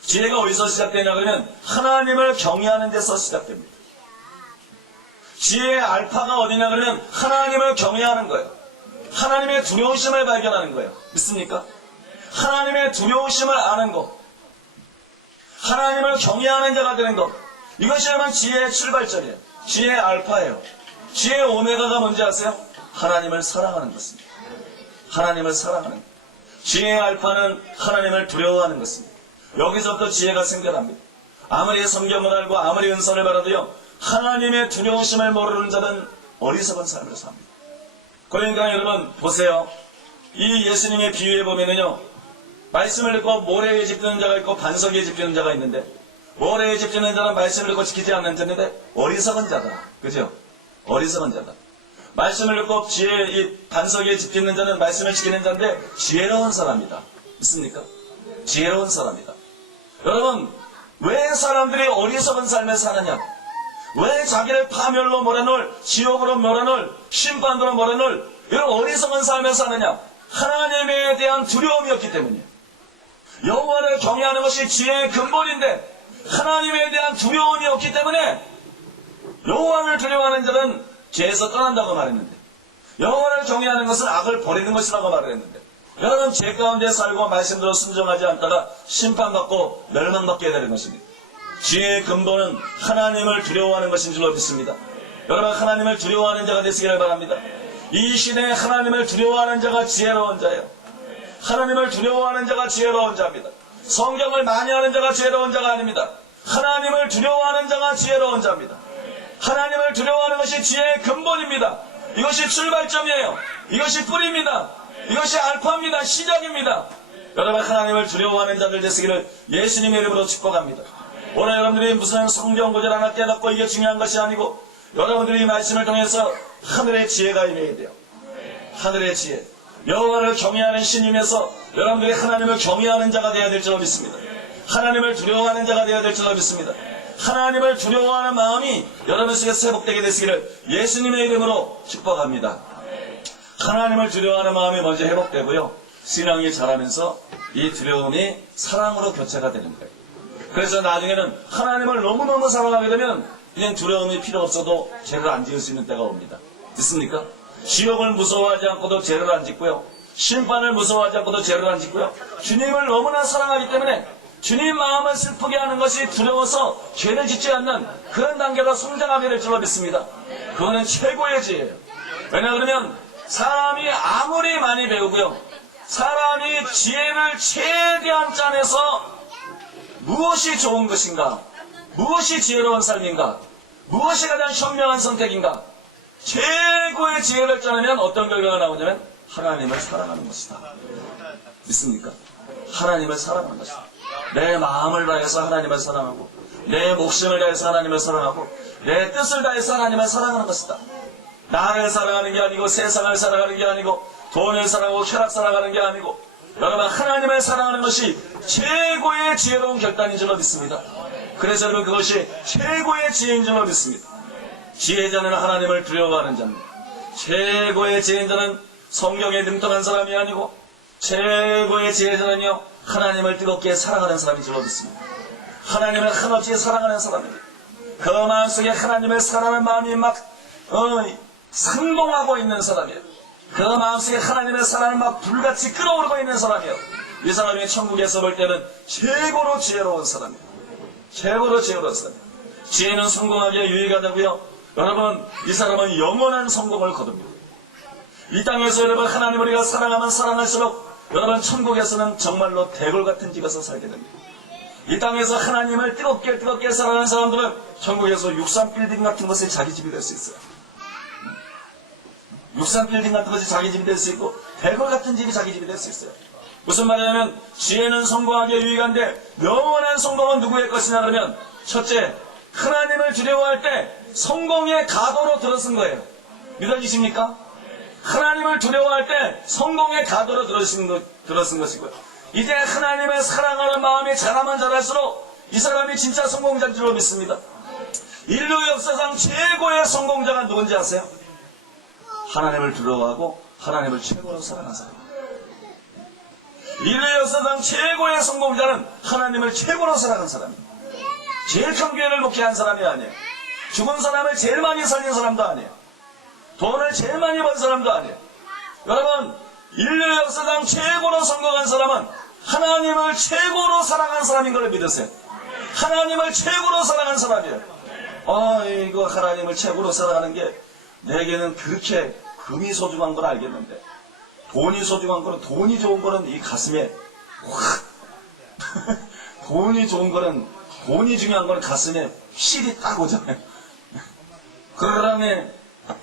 지혜가 어디서 시작되냐 그러면 하나님을 경외하는 데서 시작됩니다. 지혜의 알파가 어디냐 그러면 하나님을 경외하는 거예요. 하나님의 두려우심을 발견하는 거예요. 믿습니까? 하나님의 두려우심을 아는 것, 하나님을 경외하는 자가 되는 것, 이것이야만 지혜의 출발점이에요. 지혜의 알파예요. 지혜의 오메가가 뭔지 아세요? 하나님을 사랑하는 것입니다. 하나님을 사랑하는 것. 지혜의 알파는 하나님을 두려워하는 것입니다. 여기서부터 지혜가 생겨납니다. 아무리 성경을 알고 아무리 은선을 받아도요 하나님의 두려우심을 모르는 자는 어리석은 삶을 삽니다. 그러니까 여러분 보세요. 이 예수님의 비유에 보면은요 말씀을 읽고 모래에 집드는 자가 있고 반석에 집드는 자가 있는데 모래에 집드는 자는 말씀을 읽고 지키지 않는 자인데 어리석은 자다. 그죠? 어리석은 자다. 말씀을 읽고 이 반석에 집드는 자는 말씀을 지키는 자인데 지혜로운 사람이다. 믿습니까? 지혜로운 사람이다. 여러분 왜 사람들이 어리석은 삶을 사느냐? 왜 자기를 파멸로 몰아넣을 지옥으로 몰아넣을 심판으로 몰아넣을 이런 어리석은 삶을 사느냐? 하나님에 대한 두려움이었기 때문이에요. 여호와를 경외하는 것이 지혜의 근본인데 하나님에 대한 두려움이 없기 때문에 여호와를 두려워하는 자는 죄에서 떠난다고 말했는데 여호와를 경외하는 것은 악을 버리는 것이라고 말을 했는데 여러분 죄 가운데 살고 말씀대로 순종하지 않다가 심판받고 멸망받게 되는 것입니다. 지혜의 근본은 하나님을 두려워하는 것인 줄로 믿습니다. 여러분 하나님을 두려워하는 자가 되시기를 바랍니다. 이 시대에 하나님을 두려워하는 자가 지혜로운 자예요. 하나님을 두려워하는 자가 지혜로운 자입니다. 성경을 많이 하는 자가 지혜로운 자가 아닙니다. 하나님을 두려워하는 자가 지혜로운 자입니다. 하나님을 두려워하는 것이 지혜의 근본입니다. 이것이 출발점이에요. 이것이 뿌리입니다. 이것이 알파입니다. 시작입니다. 여러분 하나님을 두려워하는 자들 되시기를 예수님의 이름으로 축복합니다. 오늘 여러분들이 무슨 성경 구절 하나 깨닫고 이게 중요한 것이 아니고 여러분들이 이 말씀을 통해서 하늘의 지혜가 임해야 돼요. 하늘의 지혜. 여호와를 경외하는 신임에서 여러분들이 하나님을 경외하는 자가 되어야 될 줄로 믿습니다. 하나님을 두려워하는 자가 되어야 될 줄로 믿습니다. 하나님을 두려워하는 마음이 여러분 속에서 회복되게 되시기를 예수님의 이름으로 축복합니다. 하나님을 두려워하는 마음이 먼저 회복되고요. 신앙이 자라면서 이 두려움이 사랑으로 교체가 되는 거예요. 그래서 나중에는 하나님을 너무너무 사랑하게 되면 그냥 두려움이 필요 없어도 죄를 안 지을 수 있는 때가 옵니다. 믿습니까? 지옥을 무서워하지 않고도 죄를 안 짓고요. 심판을 무서워하지 않고도 죄를 안 짓고요. 주님을 너무나 사랑하기 때문에 주님 마음을 슬프게 하는 것이 두려워서 죄를 짓지 않는 그런 단계로 성장하게 될 줄로 믿습니다. 그거는 최고의 지혜예요. 왜냐 그러면 사람이 아무리 많이 배우고요. 사람이 지혜를 최대한 짜내서 무엇이 좋은 것인가? 무엇이 지혜로운 삶인가? 무엇이 가장 현명한 선택인가? 최고의 지혜를 짜내면 어떤 결과가 나오냐면 하나님을 사랑하는 것이다. 믿습니까? 하나님을 사랑하는 것이다. 내 마음을 다해서 하나님을 사랑하고 내 목숨을 다해서 하나님을 사랑하고 내 뜻을 다해서 하나님을 사랑하는 것이다. 나를 사랑하는 게 아니고 세상을 사랑하는 게 아니고 돈을 사랑하고 쾌락 사랑하는 게 아니고 여러분 하나님을 사랑하는 것이 최고의 지혜로운 결단인 줄로 믿습니다. 그래서 여러분 그것이 최고의 지혜인 줄로 믿습니다. 지혜자는 하나님을 두려워하는 자입니다. 최고의 지혜자는 성경에 능통한 사람이 아니고 최고의 지혜자는요 하나님을 뜨겁게 사랑하는 사람인 줄로 믿습니다. 하나님을 한없이 사랑하는 사람입니다. 그 마음속에 하나님을 사랑하는 마음이 막 상동하고 있는 사람이에요. 그 마음속에 하나님의 사랑을 막 불같이 끓어오르고 있는 사람이에요. 이 사람이 천국에서 볼 때는 최고로 지혜로운 사람이에요. 최고로 지혜로운 사람이에요. 지혜는 성공하기에 유익하다고요. 여러분 이 사람은 영원한 성공을 거둡니다. 이 땅에서 여러분 하나님을 우리가 사랑하면 사랑할수록 여러분 천국에서는 정말로 대골 같은 집에서 살게 됩니다. 이 땅에서 하나님을 뜨겁게 사랑하는 사람들은 천국에서 63빌딩 같은 것이 자기 집이 될 수 있어요. 63빌딩 같은 것이 자기 집이 될 수 있고 대골 같은 집이 자기 집이 될 수 있어요. 무슨 말이냐면 지혜는 성공하기에 유익한데 영원한 성공은 누구의 것이냐 그러면 첫째 하나님을 두려워할 때 성공의 가도로 들어선 거예요. 믿어지십니까? 하나님을 두려워할 때 성공의 가도로 들어선 것이고요. 이제 하나님을 사랑하는 마음이 자라면 자랄수록 이 사람이 진짜 성공자인 줄로 믿습니다. 인류 역사상 최고의 성공자가 누군지 아세요? 하나님을 두려워하고 하나님을 최고로 사랑한 사람. 인류 역사상 최고의 성공자는 하나님을 최고로 사랑한 사람입니다. 제일 큰 교회를 목회한 사람이 아니에요. 죽은 사람을 제일 많이 살린 사람도 아니에요. 돈을 제일 많이 번 사람도 아니에요. 여러분 인류 역사상 최고로 성공한 사람은 하나님을 최고로 사랑한 사람인 걸 믿으세요. 하나님을 최고로 사랑한 사람이에요. 이거 하나님을 최고로 사랑하는 게 내게는 그렇게 금이 소중한 걸 알겠는데 돈이 소중한 거는 돈이 좋은 거는 이 가슴에 확 돈이 좋은 거는 돈이 중요한 거는 가슴에 실이 딱 오잖아요. 그러면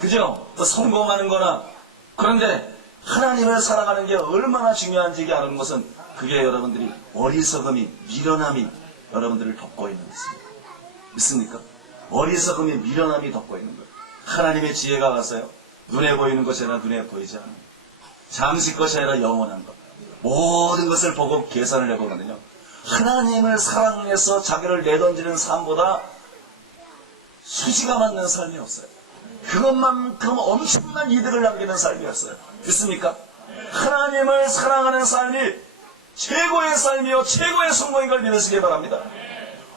그죠? 또 성공하는 거나 그런데 하나님을 사랑하는 게 얼마나 중요한지 아는 것은 그게 여러분들이 어리석음이 미련함이 여러분들을 덮고 있는 것입니다. 믿습니까? 어리석음이 미련함이 덮고 있는 거예요. 하나님의 지혜가 와서요 눈에 보이는 것이 아니라 눈에 보이지 않는 것, 잠시 것이 아니라 영원한 것, 모든 것을 보고 계산을 해보거든요. 하나님을 사랑해서 자기를 내던지는 삶보다 수지가 맞는 삶이 없어요. 그것만큼 엄청난 이득을 남기는 삶이었어요. 믿습니까? 하나님을 사랑하는 삶이 최고의 삶이요 최고의 성공인 걸 믿으시기 바랍니다.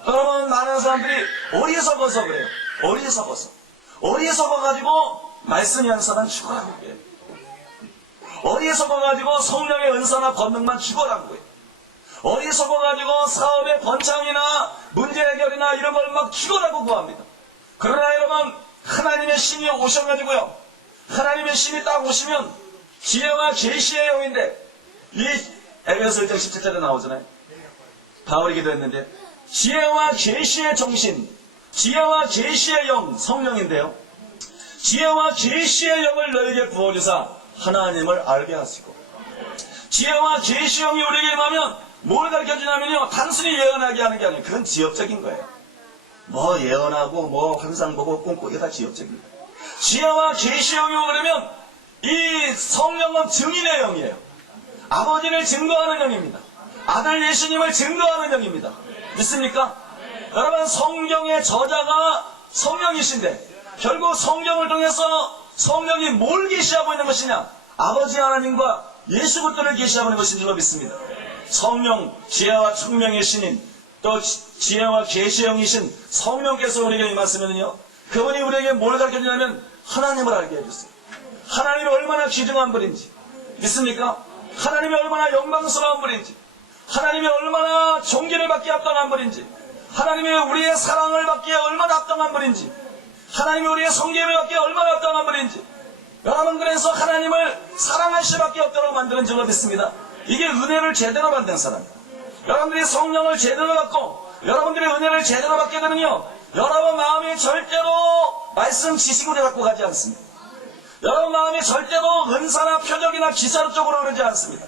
여러분 많은 사람들이 어리석어서 그래요. 어리석어가지고 말씀이 연사는 죽어라는 거예요. 어리석어가지고 성령의 은사나 권능만 죽어라는 거예요. 어리석어가지고 사업의 번창이나 문제 해결이나 이런 걸 막 죽어라고 구합니다. 그러나 여러분 하나님의 신이 오셔가지고요 하나님의 신이 딱 오시면 지혜와 계시의 영인데 이 에베소 1장 17절에 나오잖아요. 바울이 기도했는데 지혜와 계시의 정신, 지혜와 계시의 영, 성령인데요. 지혜와 계시의 영을 너에게 부어주사 하나님을 알게 하시고 지혜와 계시의 영이 우리에게 임하면 뭘 가르쳐주냐면요 단순히 예언하게 하는 게 아니에요. 그건 지엽적인 거예요. 뭐 예언하고 뭐 환상 보고 꿈꾸고 이게 다 지엽적인 거예요. 지혜와 계시의 영이 오려면 이 성령은 증인의 영이에요. 아버지를 증거하는 영입니다. 아들 예수님을 증거하는 영입니다. 믿습니까? 여러분 성경의 저자가 성령이신데 결국 성경을 통해서 성령이 뭘 계시하고 있는 것이냐? 아버지 하나님과 예수 그리스도를 계시하고 있는 것인 줄로 믿습니다. 성령, 지혜와 총명의 신인 또 지혜와 계시의 영이신 성령께서 우리에게 임하시면요 그분이 우리에게 뭘 가르쳐주냐면 하나님을 알게 해줬어요. 하나님이 얼마나 귀중한 분인지 믿습니까? 하나님이 얼마나 영광스러운 분인지 하나님이 얼마나 존귀를 받기에 합당한 분인지 하나님이 우리의 사랑을 받기에 얼마나 합당한 분인지 하나님이 우리의 성경을 받기에 얼마나 합당한 분인지 여러분 그래서 하나님을 사랑할 수밖에 없도록 만드는 줄로 믿습니다. 이게 은혜를 제대로 받는 사람입니다. 여러분들이 성령을 제대로 받고 여러분들이 은혜를 제대로 받게 되면요 여러분 마음이 절대로 말씀 지식으로 갖고 가지 않습니다. 여러분 마음이 절대로 은사나 표적이나 기사 쪽으로 흐르지 않습니다.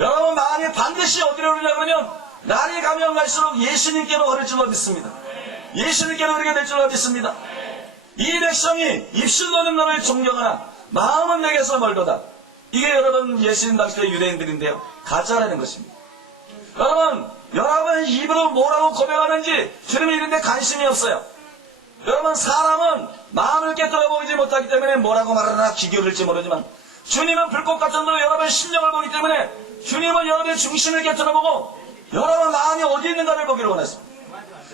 여러분 마음이 반드시 어디로 흐르냐 그러면 날이 가면 갈수록 예수님께로 흐를 줄로 믿습니다. 예수님께로 흐르게 될 줄로 믿습니다. 이 백성이 입술로는 너를 존경하나 마음은 내게서 멀도다. 이게 여러분 예수님 당시의 유대인들인데요 가짜라는 것입니다. 여러분 입으로 뭐라고 고백하는지 주님이 이런데 관심이 없어요. 여러분, 사람은 마음을 깨뜨려 보이지 못하기 때문에 뭐라고 말하나 기교를지 모르지만, 주님은 불꽃 같은 로 여러분 심령을 보기 때문에 주님은 여러분의 중심을 깨뜨려 보고 여러분 마음이 어디 있는가를 보기를 원했습니다.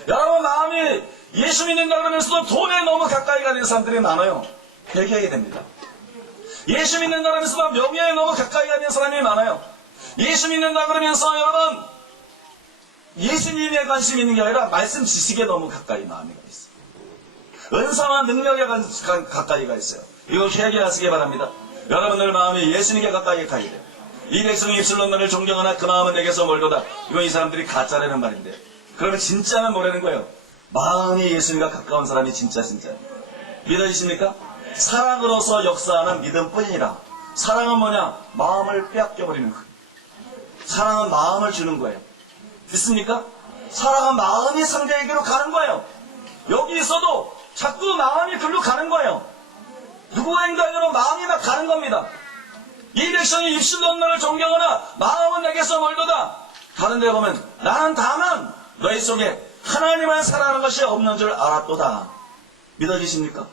여러분 마음이 예수 믿는다 그러면서도 돈에 너무 가까이 가는 사람들이 많아요. 회개해야 됩니다. 예수 믿는다 그러면서도 명예에 너무 가까이 가는 사람이 많아요. 예수 믿는다 그러면서 여러분 예수님에 관심이 있는 게 아니라 말씀 지식에 너무 가까이 마음이 가 있어요. 은사와 능력에 가까이 가 있어요. 이거 회개하시기 바랍니다. 여러분들 마음이 예수님께 가까이 가야 돼요. 이 백성이 입술로 너를 존경하나 그 마음은 내게서 멀도다. 이건 이 사람들이 가짜라는 말인데, 그러면 진짜는 뭐라는 거예요? 마음이 예수님과 가까운 사람이 진짜예요. 믿어지십니까? 사랑으로서 역사하는 믿음뿐이라. 사랑은 뭐냐? 마음을 빼앗겨버리는 거예요. 사랑은 마음을 주는 거예요. 믿습니까? 사랑은 마음이 상대에게로 가는 거예요. 여기 있어도 자꾸 마음이 글로 가는 거예요. 누구의 행동으로 마음이 막 가는 겁니다. 이 백성이 입술로 너를 존경하나 마음은 내게서 멀도다. 다른 데 보면 나는 다만 너희 속에 하나님을 사랑하는 것이 없는 줄 알았도다. 믿어지십니까?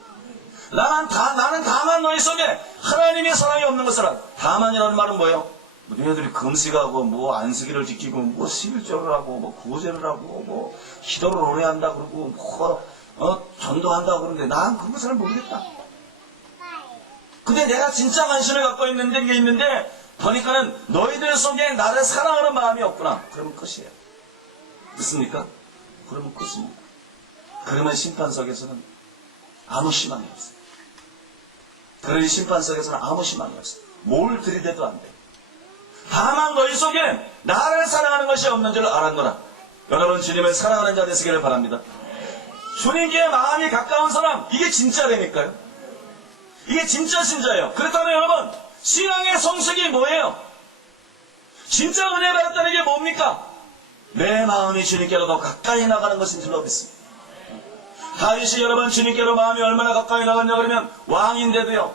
나는 다만 너희 속에 하나님의 사랑이 없는 것을 알아. 다만이라는 말은 뭐예요? 너희들이 금식하고 뭐 안식일을 지키고 뭐 11절을 하고 뭐 구제를 하고 뭐 기도를 오래 한다 그러고 뭐 전도한다 그러는데 난 그것을 모르겠다. 근데 내가 진짜 관심을 갖고 있는데 이게 있는데 보니까는 너희들 속에 나를 사랑하는 마음이 없구나. 그러면 끝이에요. 믿습니까? 그러면 끝입니다. 그러면 심판석에서는 아무 희망이 없어요. 그러니 심판석에서는 아무 희망이 없어요. 뭘 들이대도 안 돼요. 다만 너희 속에 나를 사랑하는 것이 없는 줄 알았노라. 여러분 주님을 사랑하는 자 되시기를 바랍니다. 주님께 마음이 가까운 사람, 이게 진짜라니까요. 이게 진짜 신자예요. 그렇다면 여러분, 신앙의 성색이 뭐예요? 진짜 은혜 받았다는 게 뭡니까? 내 마음이 주님께로 더 가까이 나가는 것인 줄로 믿습니다. 다윗이 여러분 주님께로 마음이 얼마나 가까이 나갔냐 그러면 왕인데도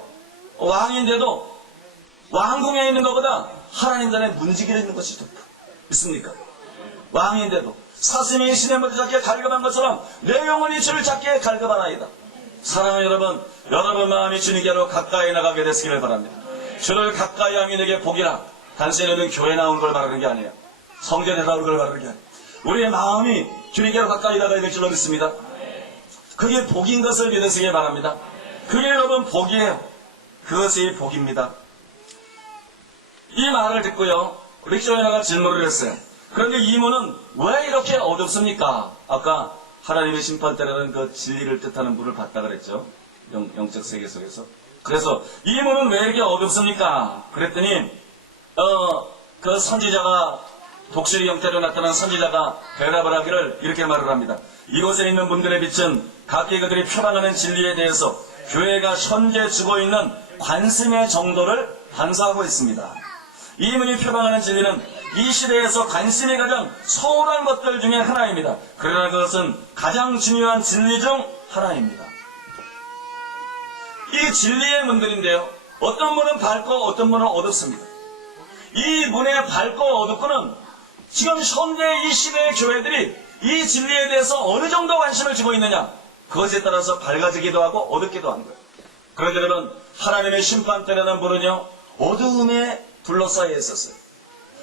왕궁에 있는 것보다 하나님 전에 문지기에 있는 것이 좋다. 믿습니까? 왕인데도 사슴이 신의 머리 잡기에 갈급한 것처럼 내 영혼이 주를 잡기에 갈급하나이다. 사랑하는 여러분 마음이 주님께로 가까이 나가게 되시기를 바랍니다. 주를 가까이 하면 내게 복이라. 단순히 너는 교회 나오는 걸 바라는 게 아니에요. 성전에 나오는 걸 바라는 게 아니에요. 우리의 마음이 주님께로 가까이 나가야 될 줄로 믿습니다. 그게 복인 것을 믿으시기 바랍니다. 그게 여러분 복이에요. 그것이 복입니다. 이 말을 듣고요, 릭조이나가 질문을 했어요. 그런데 이문은 왜 이렇게 어둡습니까? 아까 하나님의 심판대라는 그 진리를 뜻하는 문을 봤다 그랬죠. 영적 세계 속에서. 그래서 이 문은 왜 이렇게 어둡습니까? 그랬더니 그 선지자가 독수리 형태로 나타난 선지자가 대답을 하기를 이렇게 말을 합니다. 이곳에 있는 분들의 빛은 각기 그들이 표방하는 진리에 대해서 교회가 현재 주고 있는 관심의 정도를 반사하고 있습니다. 이 문이 표방하는 진리는 이 시대에서 관심이 가장 소홀한 것들 중에 하나입니다. 그러나 그것은 가장 중요한 진리 중 하나입니다. 이 진리의 문들인데요, 어떤 문은 밝고 어떤 문은 어둡습니다. 이 문의 밝고 어둡고는 지금 현대 이 시대의 교회들이 이 진리에 대해서 어느 정도 관심을 주고 있느냐, 그것에 따라서 밝아지기도 하고 어둡기도 한 거예요. 그런데 여러분, 하나님의 심판대라는 문은요, 어두움에 둘러싸여 있었어요.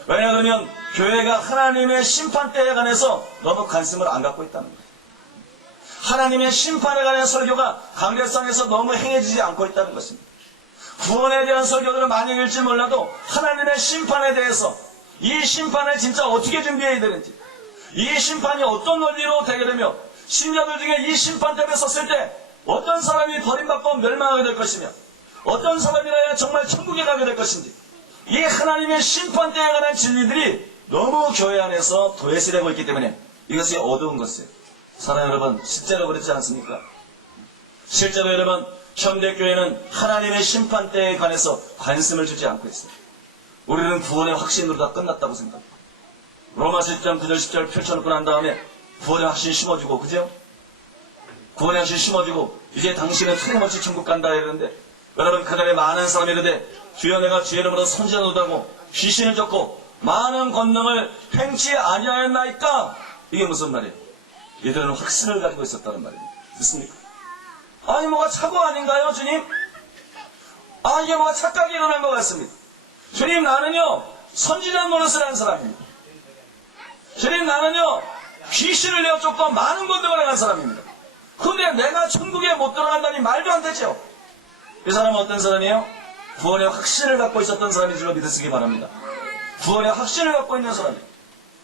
왜냐하면 교회가 하나님의 심판대에 관해서 너무 관심을 안 갖고 있다는 거예요. 하나님의 심판에 관한 설교가 강대상에서 너무 행해지지 않고 있다는 것입니다. 구원에 대한 설교들을 많이 읽지 몰라도 하나님의 심판에 대해서, 이 심판을 진짜 어떻게 준비해야 되는지, 이 심판이 어떤 원리로 되게 되며 신자들 중에 이 심판대에 섰을 때 어떤 사람이 버림받고 멸망하게 될 것이며 어떤 사람이라야 정말 천국에 가게 될 것인지, 이 하나님의 심판대에 관한 진리들이 너무 교회 안에서 도외시되고 있기 때문에 이것이 어두운 것이에요. 사랑하는 여러분, 실제로 그렇지 않습니까? 실제로 여러분, 현대교회는 하나님의 심판대에 관해서 관심을 주지 않고 있어요. 우리는 구원의 확신으로 다 끝났다고 생각합니다. 로마서 1장 9절 10절 펼쳐놓고 난 다음에 구원의 확신 심어주고, 그죠? 구원의 확신 심어주고 이제 당신은 틀림없이 천국 간다 이러는데, 여러분 그날에 많은 사람이 이르되 주여 내가 죄를 물어 선지자노다고 귀신을 쫓고 많은 권능을 행치 아니하였나이까? 이게 무슨 말이에요? 이들은 확신을 가지고 있었다는 말입니다. 듣습니까? 아니 뭐가 착오 아닌가요, 주님? 아, 이게 뭐가 착각이 일어난 것 같습니다. 주님, 나는요 선지자 노릇을 한 사람입니다. 주님, 나는요 귀신을 내어 쫓고 많은 권능을 한 사람입니다. 근데 내가 천국에 못 들어간다니 말도 안 되죠. 이 사람은 어떤 사람이에요? 구원의 확신을 갖고 있었던 사람인 줄로 믿으시기 바랍니다. 구원의 확신을 갖고 있는 사람이에요.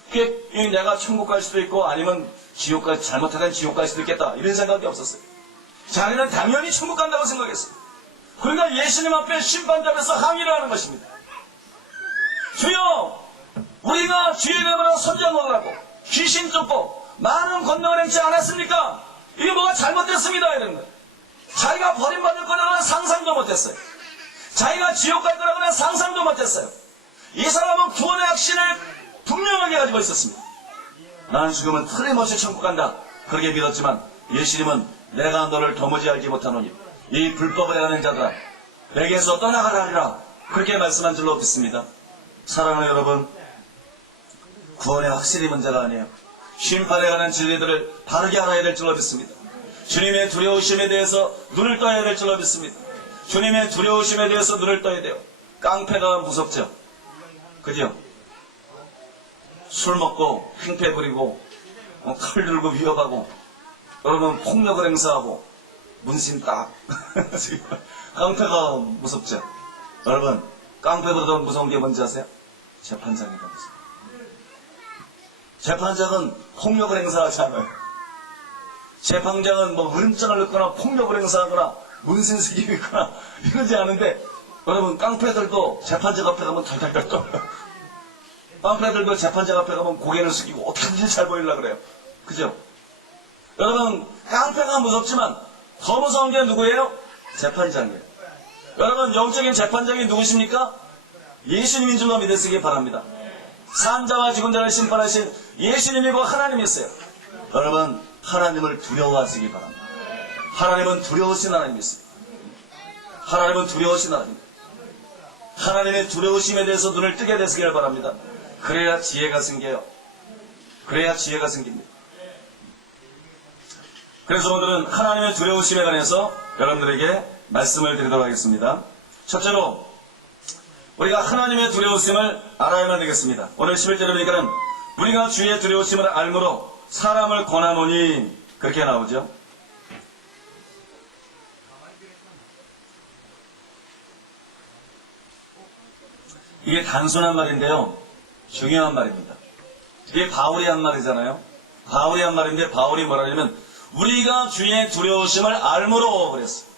그게 내가 천국 갈 수도 있고 아니면 지옥 갈, 잘못하면 지옥 갈 수도 있겠다 이런 생각이 없었어요. 자기는 당연히 천국 간다고 생각했어요. 그러니까 예수님 앞에 심판자면서 항의를 하는 것입니다. 주여, 우리가 주의 이름으로 선지자 먹으라고 귀신 쫓고 많은 권능을 행치 않았습니까? 이게 뭐가 잘못됐습니다 이런 거예요. 자기가 버림받을 거라고는 상상도 못했어요. 자기가 지옥 갈 거라고는 상상도 못했어요. 이 사람은 구원의 확신을 분명하게 가지고 있었습니다. 나는 지금은 틀림없이 천국 간다 그렇게 믿었지만 예수님은 내가 너를 도무지 알지 못하노니 이 불법을 행하는 자들아 내게서 떠나가라 하리라 그렇게 말씀한 줄로 믿습니다. 사랑하는 여러분, 구원의 확실히 문제가 아니에요. 심판에 관한 진리들을 바르게 알아야 될 줄로 믿습니다. 주님의 두려우심에 대해서 눈을 떠야 될 줄로 믿습니다. 주님의 두려우심에 대해서 눈을 떠야 돼요. 깡패가 무섭죠. 그죠? 술 먹고 행패 부리고 칼 들고 위협하고 여러분 폭력을 행사하고 문신 딱 깡패가 무섭죠. 여러분 깡패보다 더 무서운 게 뭔지 아세요? 재판장이다. 재판장은 폭력을 행사하지 않아요. 재판장은 뭐 으름장을 넣거나 폭력을 행사하거나 문신 새기고 있거나 이러지 않은데 여러분 깡패들도 재판장 앞에 가면 달달달 떨어요. 깡패들도 재판장 앞에 가면 고개를 숙이고 어떻게든지 잘 보이려고 그래요. 그죠? 여러분 깡패가 무섭지만 더 무서운 게 누구예요? 재판장이에요. 여러분 영적인 재판장이 누구십니까? 예수님인 줄로 믿으시기 바랍니다. 산자와 죽은 자를 심판하신 예수님이고 하나님이었어요. 여러분 하나님을 두려워하시기 바랍니다. 하나님은 두려우신 하나님이었어요. 하나님은 두려우신 하나님입니다. 하나님의 두려우심에 대해서 눈을 뜨게 되시길 바랍니다. 그래야 지혜가 생겨요. 그래야 지혜가 생깁니다. 그래서 오늘은 하나님의 두려우심에 관해서 여러분들에게 말씀을 드리도록 하겠습니다. 첫째로 우리가 하나님의 두려우심을 알아야만 되겠습니다. 오늘 11절에 보니까는 우리가 주의 두려우심을 알므로 사람을 권하노니 그렇게 나오죠. 이게 단순한 말인데요. 중요한 말입니다. 이게 바울이 한 말이잖아요. 바울이 한 말인데 바울이 뭐라 하냐면 우리가 주의 두려우심을 알므로 그랬어요.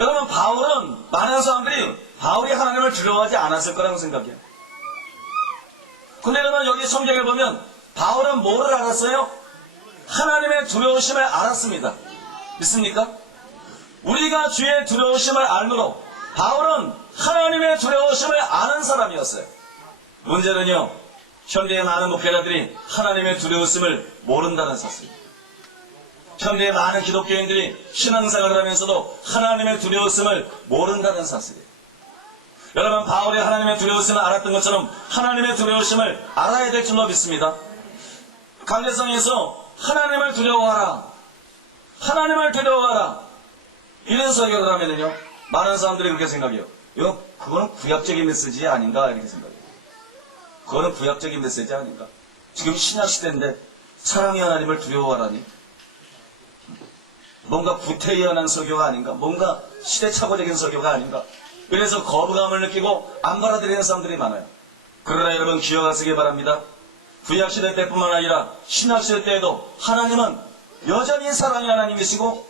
여러분 바울은 많은 사람들이 바울이 하나님을 두려워하지 않았을 거라고 생각해요. 근데 여러분 여기 성경을 보면 바울은 뭐를 알았어요? 하나님의 두려우심을 알았습니다. 믿습니까? 우리가 주의 두려우심을 알므로 바울은 하나님의 두려우심을 아는 사람이었어요. 문제는요 현대의 많은 목회자들이 하나님의 두려우심을 모른다는 사실입니다. 현대의 많은 기독교인들이 신앙생활을 하면서도 하나님의 두려우심을 모른다는 사실이에요. 여러분 바울이 하나님의 두려우심을 알았던 것처럼 하나님의 두려우심을 알아야 될 줄로 믿습니다. 강대성에서 하나님을 두려워하라, 하나님을 두려워하라 이런 설교를 하면요 많은 사람들이 그렇게 생각해요. 그거는 구약적인 메시지 아닌가 이렇게 생각해요. 그거는 구약적인 메시지 아닌가. 지금 신약시대인데 사랑의 하나님을 두려워하라니 뭔가 구태의연한 설교가 아닌가, 뭔가 시대착오적인 설교가 아닌가. 그래서 거부감을 느끼고 안 받아들이는 사람들이 많아요. 그러나 여러분 기억하시기 바랍니다. 구약시대 때뿐만 아니라 신약시대 때에도 하나님은 여전히 사랑의 하나님이시고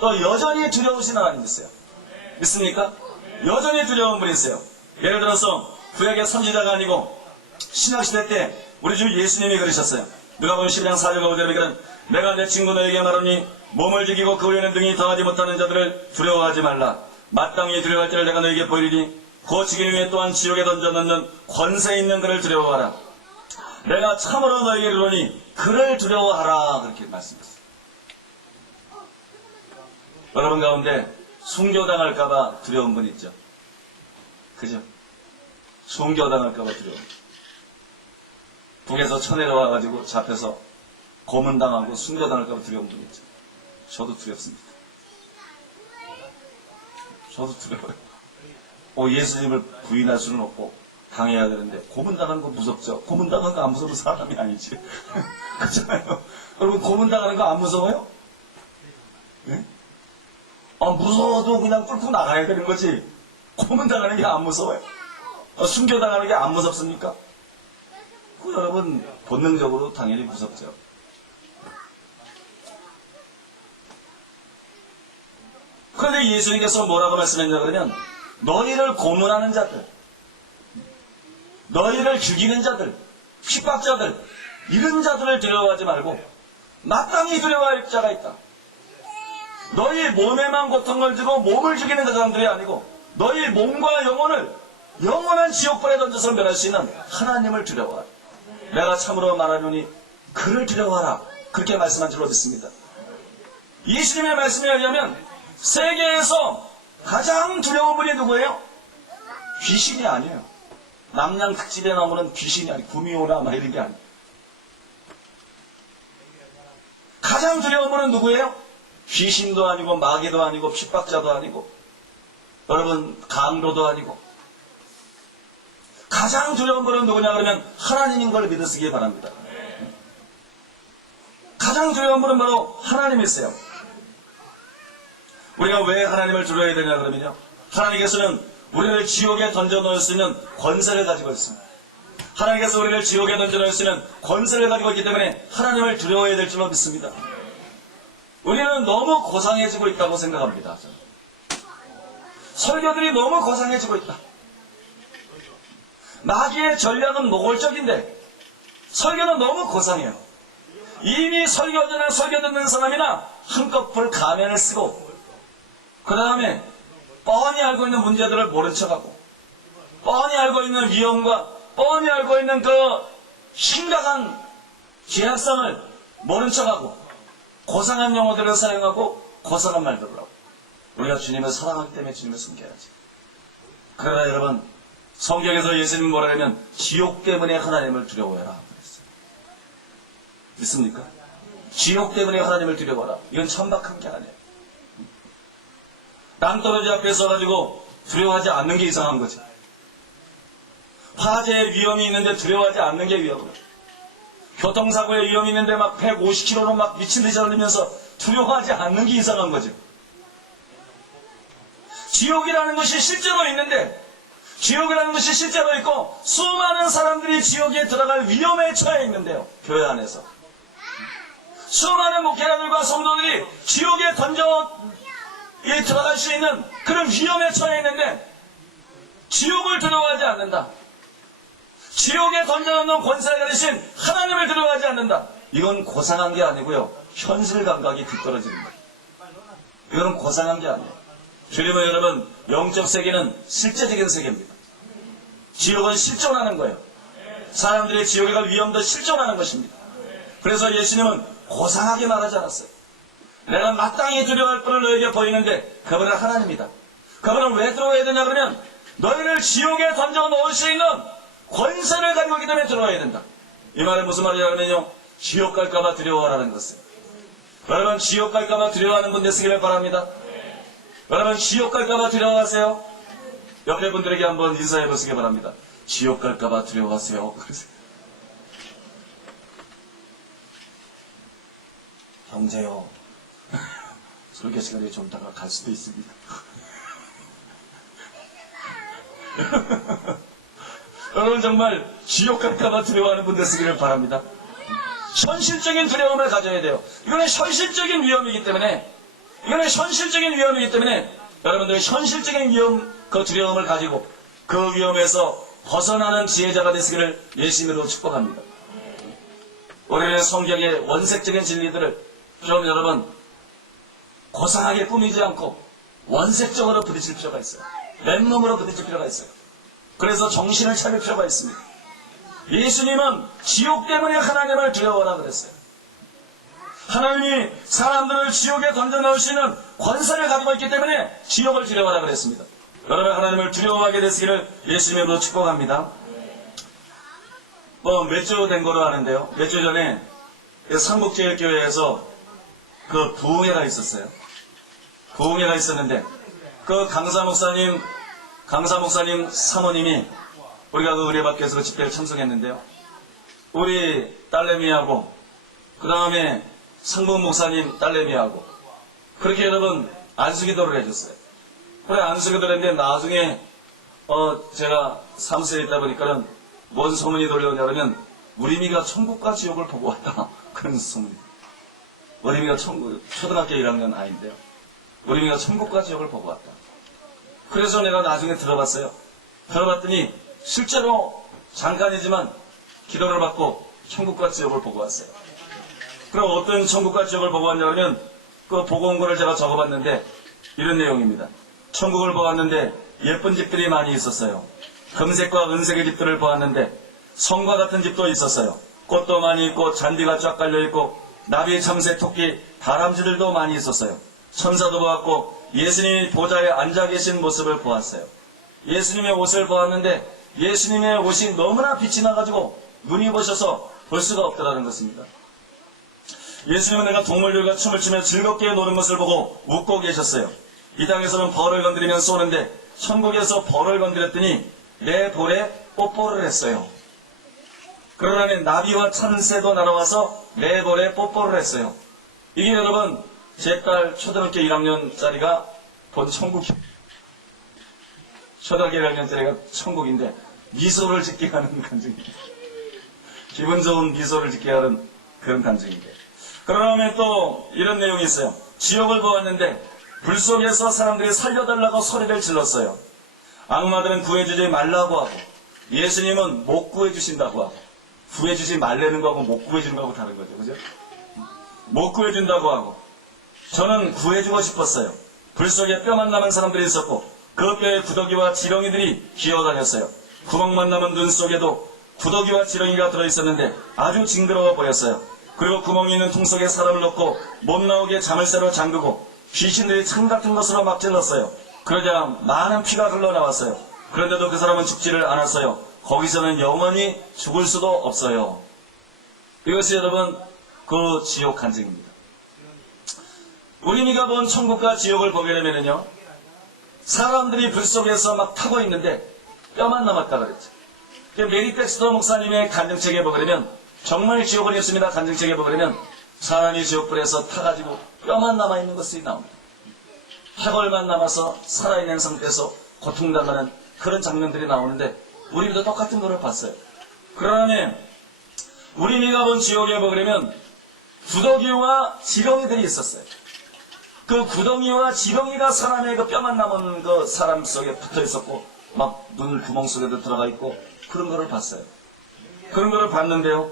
또 여전히 두려우신 하나님이세요. 믿습니까? 여전히 두려운 분이세요. 예를 들어서 구약의 선지자가 아니고 신약시대 때 우리 주 예수님이 그러셨어요. 누가복음 12장 4절 5절에 내가 내 친구 너에게 말하니 몸을 죽이고 그 후에는 능히 당하지 못하는 자들을 두려워하지 말라. 마땅히 두려워할 때를 내가 너에게 보이리니 그 죽인 후에 또한 지옥에 던져넣는 권세 있는 그를 두려워하라. 내가 참으로 너에게 이르노니 그를 두려워하라. 그렇게 말씀했어요. 여러분 가운데 순교당할까봐 두려운 분 있죠. 그죠? 순교당할까봐 두려워합니다. 북에서 쳐내려와가지고 잡혀서 고문당하고 순교당할까봐 두려운 분 있죠. 저도 두렵습니다. 저도 두려워요. 예수님을 부인할 수는 없고 당해야 되는데 고문당하는 거 무섭죠. 고문당하는 거 안 무서운 사람이 아니지. 그렇잖아요. 여러분 고문당하는 거 안 무서워요? 네? 무서워도 그냥 뚫고 나가야 되는 거지. 고문당하는 게 안 무서워요? 순교당하는 게 안 무섭습니까? 여러분 본능적으로 당연히 무섭죠. 그런데 예수님께서 뭐라고 말씀했냐 그러면 너희를 고문하는 자들, 너희를 죽이는 자들, 핍박자들, 이런 자들을 두려워하지 말고 마땅히 두려워할 자가 있다. 너희 몸에만 고통을 주고 몸을 죽이는 그 사람들이 아니고 너희 몸과 영혼을 영원한 지옥불에 던져서 멸할 수 있는 하나님을 두려워하라. 내가 참으로 말하노니 그를 두려워하라. 그렇게 말씀한 줄로 믿습니다. 예수님의 말씀에 의하면 세계에서 가장 두려운 분이 누구예요? 귀신이 아니에요. 남양 특집에 나오는 귀신이 아니고 구미호나 막 이런 게 아니에요. 가장 두려운 분은 누구예요? 귀신도 아니고 마귀도 아니고 핍박자도 아니고 여러분 강도도 아니고 가장 두려운 분은 누구냐 그러면 하나님인 걸 믿으시기 바랍니다. 가장 두려운 분은 바로 하나님이세요. 우리가 왜 하나님을 두려워야 되냐 그러면요, 하나님께서는 우리를 지옥에 던져 넣을 수 있는 권세를 가지고 있습니다. 하나님께서 우리를 지옥에 던져 넣을 수 있는 권세를 가지고 있기 때문에 하나님을 두려워해야 될 줄로 믿습니다. 우리는 너무 고상해지고 있다고 생각합니다. 설교들이 너무 고상해지고 있다. 마귀의 전략은 노골적인데 설교는 너무 고상해요. 이미 설교 전에 설교 듣는 사람이나 한꺼풀 가면을 쓰고 그 다음에 뻔히 알고 있는 문제들을 모른 척하고 뻔히 알고 있는 위험과 뻔히 알고 있는 그 심각한 죄악성을 모른 척하고 고상한 용어들을 사용하고 고상한 말들을 하고 우리가 주님을 사랑하기 때문에 주님을 섬겨야지. 그러나 여러분 성경에서 예수님은 뭐라 하면 지옥 때문에 하나님을 두려워해라 그랬어요. 믿습니까? 지옥 때문에 하나님을 두려워하라. 이건 천박한 게 아니에요. 땅떨어지 앞에 서가지고 두려워하지 않는 게 이상한 거지. 화재의 위험이 있는데 두려워하지 않는 게 위험해요. 교통사고의 위험이 있는데 막 150km로 막 미친듯이 달리면서 두려워하지 않는 게 이상한 거지. 지옥이라는 것이 실제로 있는데 지옥이라는 것이 실제로 있고 수많은 사람들이 지옥에 들어갈 위험에 처해 있는데요. 교회 안에서 수많은 목회자들과 성도들이 지옥에 들어갈 수 있는 그런 위험에 처해 있는데 지옥을 두려워하지 않는다. 지옥에 던져놓는 권세를 가지신 하나님을 두려워하지 않는다. 이건 고상한 게 아니고요, 현실 감각이 뒤떨어지는 거예요. 이건 고상한 게 아니에요. 주님은 여러분 영적 세계는 실제적인 세계입니다. 지옥은 실존하는 거예요. 사람들이 지옥에 갈 위험도 실존하는 것입니다. 그래서 예수님은 고상하게 말하지 않았어요. 내가 마땅히 두려워할 분을 너에게 보이는데 그분은 하나님이다. 그분은 왜 두려워해야 되냐 그러면 너희를 지옥에 던져 넣을 수 있는 권세를 가지고 있기 때문에 두려워해야 된다. 이 말은 무슨 말이냐 그러면요, 지옥 갈까봐 두려워하라는 것이에요. 여러분 지옥 갈까봐 두려워하는 분 되시기를 바랍니다. 여러분 지옥 갈까봐 두려워하세요? 옆에 분들에게 한번 인사해 보시기 바랍니다. 지옥 갈까봐 두려워하세요? 형제요, 설교 시간에 좀 이따가 갈 수도 있습니다. 여러분 정말 지옥 갈까봐 두려워하는 분 되시기를 바랍니다. 현실적인 두려움을 가져야 돼요. 이거는 현실적인 위험이기 때문에 여러분들 현실적인 그 두려움을 가지고 그 위험에서 벗어나는 지혜자가 되시기를 예수님으로 축복합니다. 우리는 성경의 원색적인 진리들을 좀 여러분 고상하게 꾸미지 않고 원색적으로 부딪힐 필요가 있어요. 맨몸으로 부딪힐 필요가 있어요. 그래서 정신을 차릴 필요가 있습니다. 예수님은 지옥 때문에 하나님을 두려워하라 그랬어요. 하나님이 사람들을 지옥에 던져 넣을 수 있는 권세를 가지고 있기 때문에 지옥을 두려워하라 그랬습니다. 여러분 하나님을 두려워하게 되시기를 예수님의 이름으로 축복합니다. 몇 주 된 거로 아는데요. 몇 주 전에 삼국제일교회에서 그 부흥회가 있었어요. 부흥회가 있었는데 그 강사 목사님 사모님이 우리가 그 은혜받기위해서 그 집회를 참석했는데요. 우리 딸내미하고 그 다음에 상봉 목사님 딸내미하고 그렇게 여러분 안수기도를 해줬어요. 그래 안수기도를 했는데 나중에 제가 사무실에 있다 보니까는 뭔 소문이 돌려오냐면 우리미가 천국과 지옥을 보고 왔다. 그런 소문이. 우리미가 초등학교 1학년 아이인데요. 우리미가 천국과 지옥을 보고 왔다. 그래서 내가 나중에 들어봤어요. 들어봤더니 실제로 잠깐이지만 기도를 받고 천국과 지옥을 보고 왔어요. 그럼 어떤 천국과 지옥을 보고 왔냐면 그 보고 온 거를 제가 적어봤는데 이런 내용입니다. 천국을 보았는데 예쁜 집들이 많이 있었어요. 금색과 은색의 집들을 보았는데 성과 같은 집도 있었어요. 꽃도 많이 있고 잔디가 쫙 깔려있고 나비, 참새, 토끼, 다람쥐들도 많이 있었어요. 천사도 보았고 예수님이 보좌에 앉아 계신 모습을 보았어요. 예수님의 옷을 보았는데 예수님의 옷이 너무나 빛이 나가지고 눈이 부셔서 볼 수가 없더라는 것입니다. 예수님은 내가 동물들과 춤을 추며 즐겁게 노는 것을 보고 웃고 계셨어요. 이 땅에서는 벌을 건드리면 쏘는데 천국에서 벌을 건드렸더니 내 볼에 뽀뽀를 했어요. 그러라니 나비와 참새도 날아와서 내 볼에 뽀뽀를 했어요. 이게 여러분 제 딸 초등학교 1학년짜리가 본 천국이에요. 초등학교 1학년짜리가 천국인데 미소를 짓게 하는 간증이에요. 기분 좋은 미소를 짓게 하는 그런 간증인데. 그러면 또 이런 내용이 있어요. 지옥을 보았는데 불 속에서 사람들이 살려달라고 소리를 질렀어요. 악마들은 구해주지 말라고 하고 예수님은 못 구해주신다고 하고 구해주지 말라는 거하고 못 구해주는 거하고 다른 거죠. 그죠? 못 구해준다고 하고 저는 구해주고 싶었어요. 불 속에 뼈만 남은 사람들이 있었고 그 뼈에 구더기와 지렁이들이 기어다녔어요. 구멍만 남은 눈 속에도 구더기와 지렁이가 들어있었는데 아주 징그러워 보였어요. 그리고 구멍이 있는 통 속에 사람을 넣고 못 나오게 자물쇠로 잠그고 귀신들이 창 같은 것으로 막 찔렀어요. 그러자 많은 피가 흘러나왔어요. 그런데도 그 사람은 죽지를 않았어요. 거기서는 영원히 죽을 수도 없어요. 이것이 여러분 그 지옥 간증입니다. 우리미가 본 천국과 지옥을 보게 되면요 사람들이 불 속에서 막 타고 있는데 뼈만 남았다 그랬죠. 메리 백스터 목사님의 간증책에 보게 되면 정말 지옥은 있습니다. 간증책에 보게 되면 사람이 지옥불에서 타가지고 뼈만 남아있는 것이 나옵니다. 해골만 남아서 살아있는 상태에서 고통당하는 그런 장면들이 나오는데 우리도 똑같은 거를 봤어요. 그러면 우리미가 본 지옥에 보게 되면 구더기와 지렁이들이 있었어요. 그 구덩이와 지렁이가 사람의 그 뼈만 남은 그 사람 속에 붙어 있었고 막 눈 구멍 속에도 들어가 있고 그런 거를 봤어요. 그런 거를 봤는데요.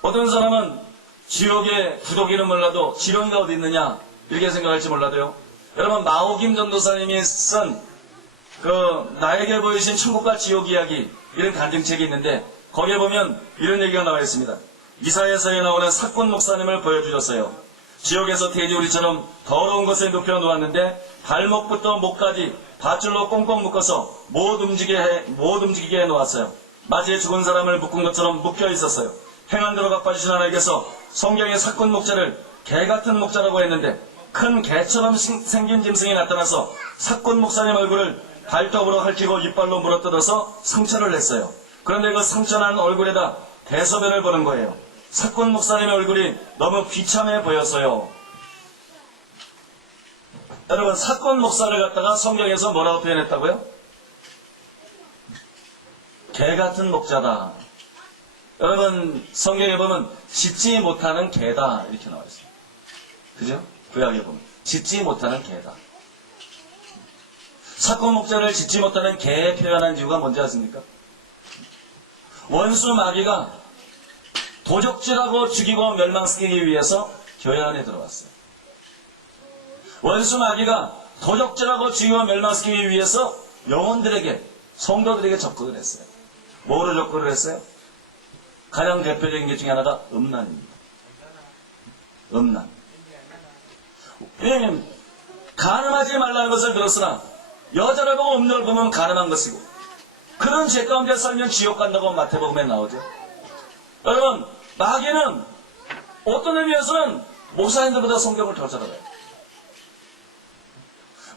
어떤 사람은 지옥에 구더기는 몰라도 지렁이가 어디 있느냐 이렇게 생각할지 몰라도요. 여러분 마오김 전도사님이 쓴 그 나에게 보이신 천국과 지옥 이야기 이런 간증책이 있는데 거기에 보면 이런 얘기가 나와 있습니다. 이사야서에 나오는 사꾼 목사님을 보여주셨어요. 지옥에서 돼지우리처럼 더러운 것에 눕혀 놓았는데 발목부터 목까지 밧줄로 꽁꽁 묶어서 못 움직이게 해놓았어요. 마치 죽은 사람을 묶은 것처럼 묶여 있었어요. 행한 대로 갚아주신 하나님께서 성경의 사꾼 목자를 개 같은 목자라고 했는데 큰 개처럼 생긴 짐승이 나타나서 사꾼 목사님 얼굴을 발톱으로 핥히고 이빨로 물어뜯어서 상처를 냈어요. 그런데 그 상처난 얼굴에다 대소변을 보는 거예요. 사꾼 목사님의 얼굴이 너무 비참해 보였어요. 여러분 사꾼 목사를 갖다가 성경에서 뭐라고 표현했다고요? 개 같은 목자다. 여러분 성경에 보면 짖지 못하는 개다 이렇게 나와 있어요. 그죠? 구약에 보면 짖지 못하는 개다. 사꾼 목자를 짖지 못하는 개에 표현한 이유가 뭔지 아십니까? 원수 마귀가 도적질하고 죽이고 멸망시키기 위해서 교회 안에 들어왔어요. 원수 마귀가 도적질하고 죽이고 멸망시키기 위해서 영혼들에게 성도들에게 접근을 했어요. 뭐를 접근을 했어요? 가장 대표적인 게 중에 하나가 음란입니다. 음란. 왜냐하면 간음하지 말라는 것을 들었으나 여자를 보고 없는 걸 보면 가늠한 것이고, 그런 죄 가운데 살면 지옥 간다고 마태복음에 나오죠. 여러분, 마귀는 어떤 의미에서는 목사님들보다 성경을 더 잘 알아요.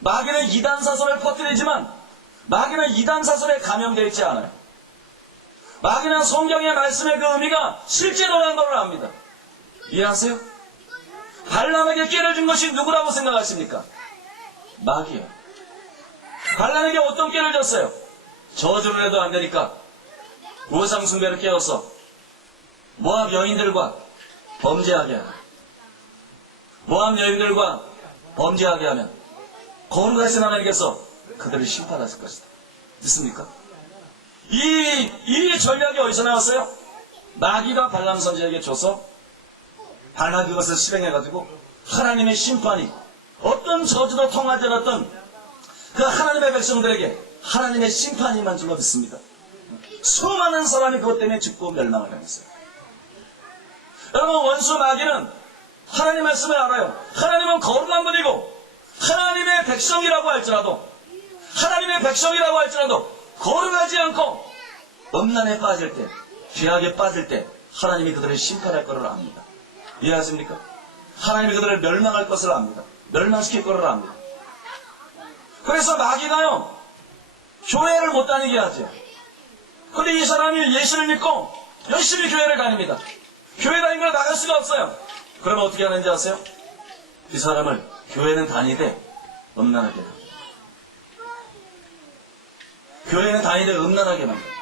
마귀는 이단 사설을 퍼뜨리지만 마귀는 이단 사설에 감염되어 있지 않아요. 마귀는 성경의 말씀의 그 의미가 실제로라는 걸 압니다. 이해하세요? 발람에게 깨를 준 것이 누구라고 생각하십니까? 마귀예요. 발람에게 어떤 깨를 줬어요? 저주를 해도 안 되니까 우상 숭배를 깨워서 모압 여인들과 범죄하게 하라. 모압 여인들과 범죄하게 하면 거룩하신 하나님께서 그들을 심판하실 것이다. 믿습니까? 이 전략이 어디서 나왔어요? 마귀가 발람 선지자에게 줘서 발람이 그것을 실행해가지고 하나님의 심판이 어떤 저주도 통하지 않았던 그 하나님의 백성들에게 하나님의 심판이 임한 줄로 믿습니다. 수많은 사람이 그것 때문에 죽고 멸망을 당했어요. 여러분, 원수 마귀는 하나님 말씀을 알아요. 하나님은 거룩한 분이고 하나님의 백성이라고 할지라도 거룩하지 않고 음란에 빠질 때, 죄악에 빠질 때 하나님이 그들을 심판할 것을 압니다. 이해하십니까? 하나님이 그들을 멸망할 것을 압니다. 멸망시킬 것을 압니다. 그래서 마귀가요, 교회를 못 다니게 하죠. 그런데 이 사람이 예수를 믿고 열심히 교회를 다닙니다. 교회 다니는 걸 나갈 수가 없어요. 그러면 어떻게 하는지 아세요? 이 사람을 교회는 다니되 음란하게 합니다. 교회는 다니되 음란하게 만듭니다.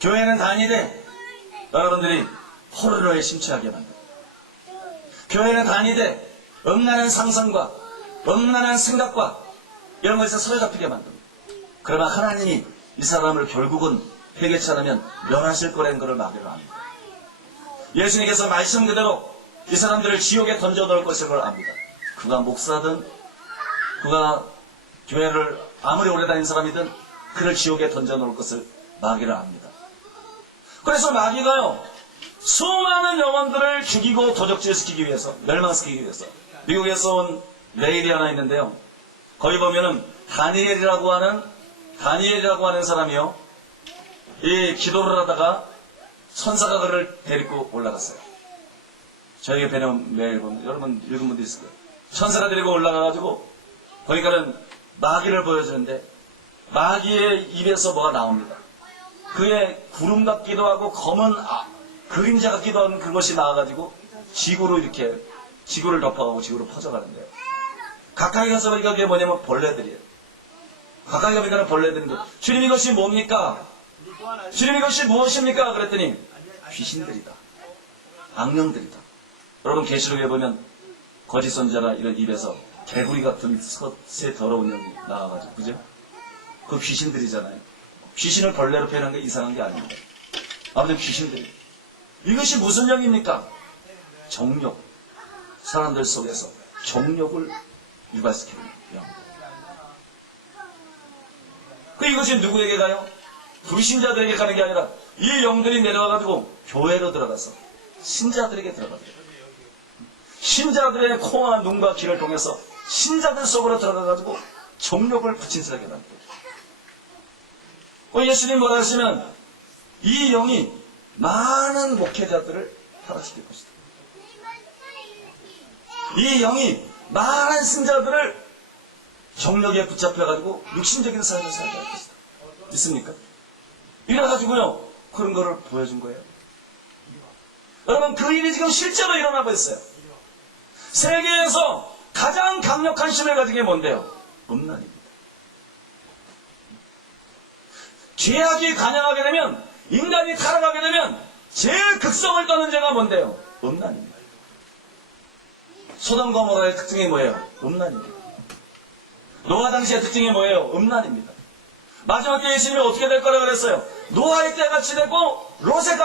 교회는 다니되 여러분들이 포르노에 심취하게 만듭니다. 교회는 다니되 음란한 상상과 음란한 생각과 이런 것에서 사로잡히게 만듭니다. 그러나 하나님이 이 사람을 결국은 회개치 않으면 멸하실 거라는 것을 마귀를 압니다. 예수님께서 말씀 그대로 이 사람들을 지옥에 던져 넣을 것을 압니다. 그가 목사든 그가 교회를 아무리 오래 다닌 사람이든 그를 지옥에 던져 놓을 것을 마귀를 압니다. 그래서 마귀가요, 수많은 영혼들을 죽이고 도적질시키기 위해서, 멸망시키기 위해서, 미국에서 온 메일이 하나 있는데요, 거기 보면은 다니엘이라고 하는 사람이요, 이 기도를 하다가 천사가 그를 데리고 올라갔어요. 저에게 배운 메일 보면 여러분 읽은 분도 있을 거예요. 천사가 데리고 올라가가지고 보니까는 마귀를 보여주는데 마귀의 입에서 뭐가 나옵니다. 그의 구름 같기도 하고 검은 그림자 같기도 하는 그것이 나와가지고 지구를 덮어가고 지구로 퍼져가는데요. 가까이 가서 보니까 그게 뭐냐면 벌레들이에요. 가까이 가보니까 벌레들인데, 주님 이것이 뭡니까? 주님 이것이 무엇입니까? 그랬더니 귀신들이다, 악령들이다. 여러분 계시록에 보면 거짓 선지자나 이런 입에서 개구리 같은 새 더러운 영이 나와가지고, 그죠? 그 귀신들이잖아요. 귀신을 벌레로 표현한 게 이상한 게 아닙니다. 아무튼 귀신들이. 이것이 무슨 영입니까? 정욕. 사람들 속에서 정욕을 유발시키는 영. 이것이 누구에게 가요? 불신자들에게 가는 게 아니라 이 영들이 내려와가지고 교회로 들어가서 신자들에게 들어가요. 신자들의 코와 눈과 귀를 통해서 신자들 속으로 들어가가지고 정욕을 부친스럽게 만들어요. 예수님 뭐라 하시면 이 영이 많은 목회자들을 타락시킬 것이다. 이 영이 많은 신자들을 정욕에 붙잡혀가지고 육신적인 삶을 살게 할 것이다. 믿습니까? 이래가지고요, 그런 거를 보여준 거예요. 여러분, 그 일이 지금 실제로 일어나고 있어요. 세계에서 가장 강력한 힘을 가진 게 뭔데요? 음란입니다. 죄악이 간영하게 되면, 인간이 타락하게 되면 제일 극성을 떠는 죄가 뭔데요? 음란입니다. 소돔 고모라의 특징이 뭐예요? 음란입니다. 노아 당시의 특징이 뭐예요? 음란입니다. 마지막 때 예수님이 어떻게 될 거라고 그랬어요? 노아의 때같이 되고 롯의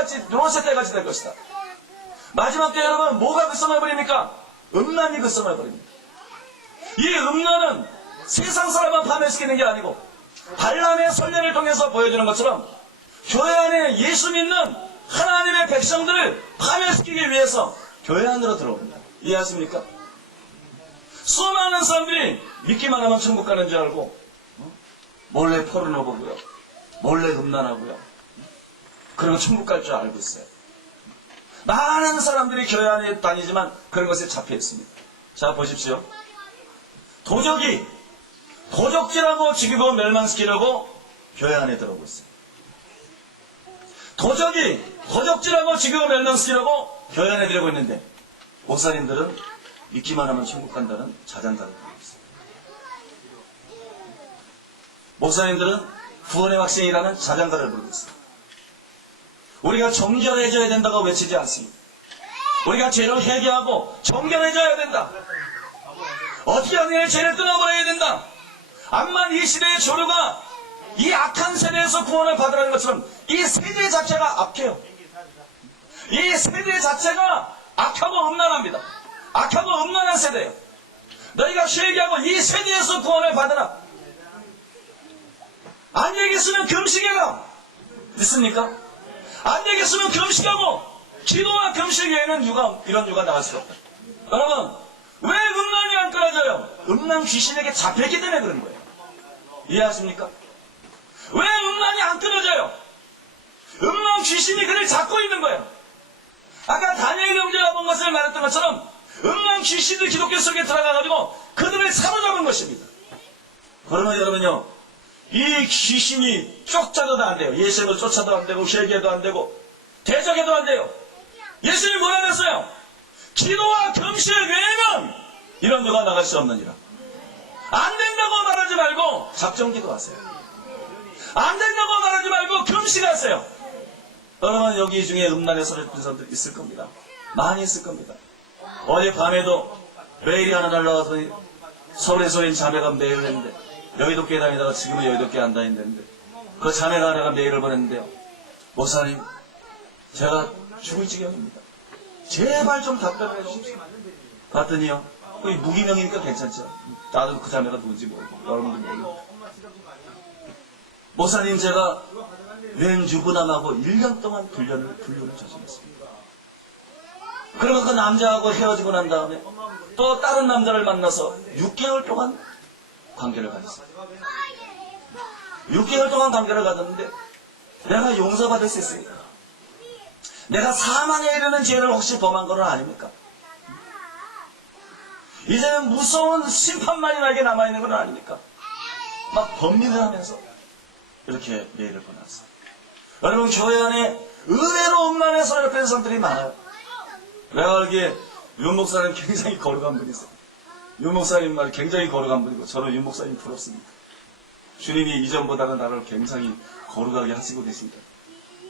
때같이 될 것이다. 마지막 때 여러분 뭐가 극성을 버립니까? 음란이 극성을 버립니다. 이 음란은 세상 사람만 파멸시키는 게 아니고 발람의 선례를 통해서 보여주는 것처럼 교회 안에 예수 믿는 하나님의 백성들을 파멸시키기 위해서 교회 안으로 들어옵니다. 이해하십니까? 수많은 사람들이 믿기만 하면 천국 가는 줄 알고 몰래 포르노 보고요, 몰래 음란하고요, 그리고 천국 갈 줄 알고 있어요. 많은 사람들이 교회 안에 다니지만 그런 것에 잡혀 있습니다. 자, 보십시오. 도적질하고 죽이고 멸망시키려고 교회 안에 들어오고 있어요. 도적질하고 죽이고 멸망시키려고 교회 안에 들어오고 있는데, 목사님들은 믿기만 하면 천국 간다는 자장가를 부르고 있어요. 목사님들은 구원의 확신이라는 자장가를 부르고 있어요. 우리가 정결해져야 된다고 외치지 않습니다. 우리가 죄를 회개하고 정결해져야 된다. 어떻게 하느냐, 죄를 끊어버려야 된다. 암만 이 시대의 조류가 이 악한 세대에서 구원을 받으라는 것처럼 이 세대 자체가 악해요. 이 세대 자체가 악하고 음란합니다. 악하고 음란한 세대예요. 너희가 회개하고 이 세대에서 구원을 받으라. 안 되겠으면 금식해라. 믿습니까? 안 되겠으면 금식하고 기도와 금식 외에는 이런 유가 나갈 수가 없다. 여러분, 왜 음란이 안 끊어져요? 음란 귀신에게 잡혔기 때문에 그런 거예요. 이해하십니까? 왜 음란이 안 끊어져요? 음란 귀신이 그를 잡고 있는 거예요. 아까 다니엘 형제가 본 것을 말했던 것처럼 음란 귀신들 기독교 속에 들어가가지고 그들을 사로잡은 것입니다. 그러면 여러분요, 이 귀신이 쫓아도 안 돼요. 예수님을 쫓아도 안 되고 회개도 안 되고 대적해도 안 돼요. 예수님이 뭐라 그랬어요? 기도와 금식 외에는 이런 누가 나갈 수 없느니라. 안 된다고 말하지 말고 작정기도 하세요. 안 된다고 말하지 말고 금식하세요. 여러분, 여기 중에 음란에 사로잡힌 사람들 있을 겁니다. 많이 있을 겁니다. 어제 밤에도 메일이 하나 날라와서 서울에서 온 자매가 메일을 했는데, 여의도 교회 다니다가 지금은 여의도 교회 안 다닌다는데, 그 자매가 하나가 메일을 보냈는데요. 목사님, 제가 죽을 지경입니다. 제발 좀 답변을 해주십시오. 봤더니요, 무기명이니까 괜찮죠. 나도 그 자매가 누군지 모르고 여러분도 모르고, 목사님, 제가 웬 유부남하고 1년 동안 불륜을 저질렀습니다. 그리고 그 남자하고 헤어지고 난 다음에 또 다른 남자를 만나서 6개월 동안 관계를 가졌어요. 6개월 동안 관계를 가졌는데 내가 용서받을 수 있습니까? 내가 사망에 이르는 죄를 혹시 범한 건 아닙니까? 이제는 무서운 심판만이 나에게 남아있는 건 아닙니까? 막 범민을 하면서 이렇게 메일을 보냈어요. 여러분, 교회 안에 의외로 음란에 사로잡힌 사람들이 많아요. 내가 알기에 윤 목사님 굉장히 거룩한 분이세요. 윤 목사님 말 굉장히 거룩한 분이고 저는 윤 목사님 부럽습니다. 주님이 이전보다는 나를 굉장히 거룩하게 하시고 계십니다.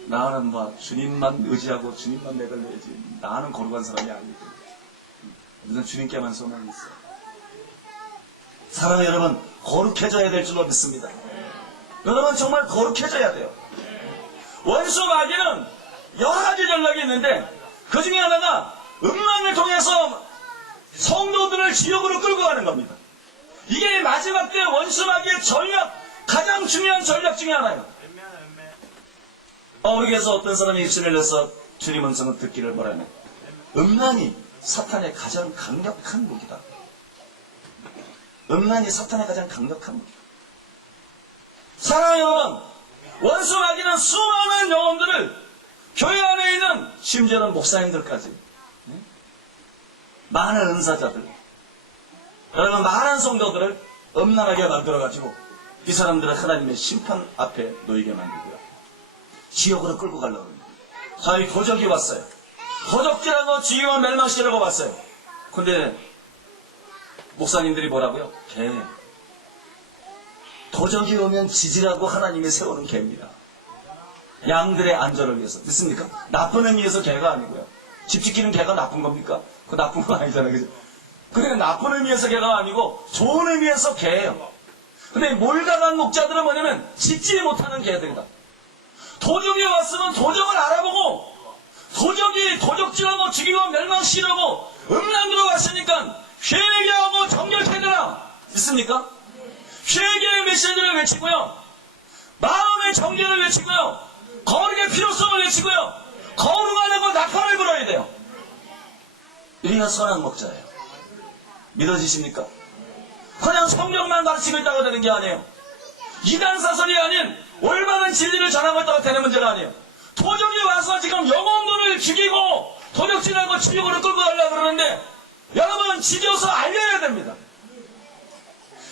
나는 뭐 주님만 의지하고 주님만 내걸려야지 나는 거룩한 사람이 아니고 우선 주님께만 소망이 있어요. 사랑하는 여러분, 거룩해져야 될 줄로 믿습니다. 여러분, 정말 거룩해져야 돼요. 원수 마귀는 여러 가지 전략이 있는데 그 중에 하나가 음란을 통해서 성도들을 지옥으로 끌고 가는 겁니다. 이게 마지막 때 원수 마귀의 전략, 가장 중요한 전략 중에 하나예요. 우리 교회에서 어떤 사람이 입술을 내서 주님 음성을 듣기를 바라면 음란이 사탄의 가장 강력한 무기다. 음란이 사탄의 가장 강력한 무기다. 사랑하는 여러분, 원수 마귀는 수많은 영혼들을 교회 안에 있는 심지어는 목사님들까지 많은 은사자들, 여러분 많은 성도들을 음란하게 만들어가지고 이 사람들을 하나님의 심판 앞에 놓이게 만들고요, 지옥으로 끌고 가려고 합니다. 자, 이 도적이 왔어요. 도적질하고 지옥을 멸망시키려고 왔어요. 근데 목사님들이 뭐라고요? 개. 도적이 오면 지지라고 하나님이 세우는 개입니다. 양들의 안전을 위해서. 믿습니까? 나쁜 의미에서 개가 아니고요. 집 지키는 개가 나쁜 겁니까? 그거 나쁜 건 아니잖아요. 그죠? 그러니까 나쁜 의미에서 개가 아니고 좋은 의미에서 개예요. 근데 몰다간 목자들은 뭐냐면 짓지 못하는 개들이다. 도적이 왔으면 도적을 알아보고 도적질하고 죽이고 멸망시키려고 음란으로 왔으니까 회개하고 정결해야 되라. 믿습니까? 회개의 메시지를 외치고요, 마음의 정결을 외치고요, 거룩의 필요성을 외치고요, 거룩하려고 나팔을 불어야 돼요. 우리가 선한 목자예요. 믿어지십니까? 그냥 성경만 가르치고 있다고 되는 게 아니에요. 이단사설이 아닌 올바른 진리를 전하고 있다고 되는 문제가 아니에요. 도적이 와서 지금 영혼들을 죽이고 도적질하고 지옥으로 끌고 가려고 그러는데 여러분 지져서 알려야 됩니다.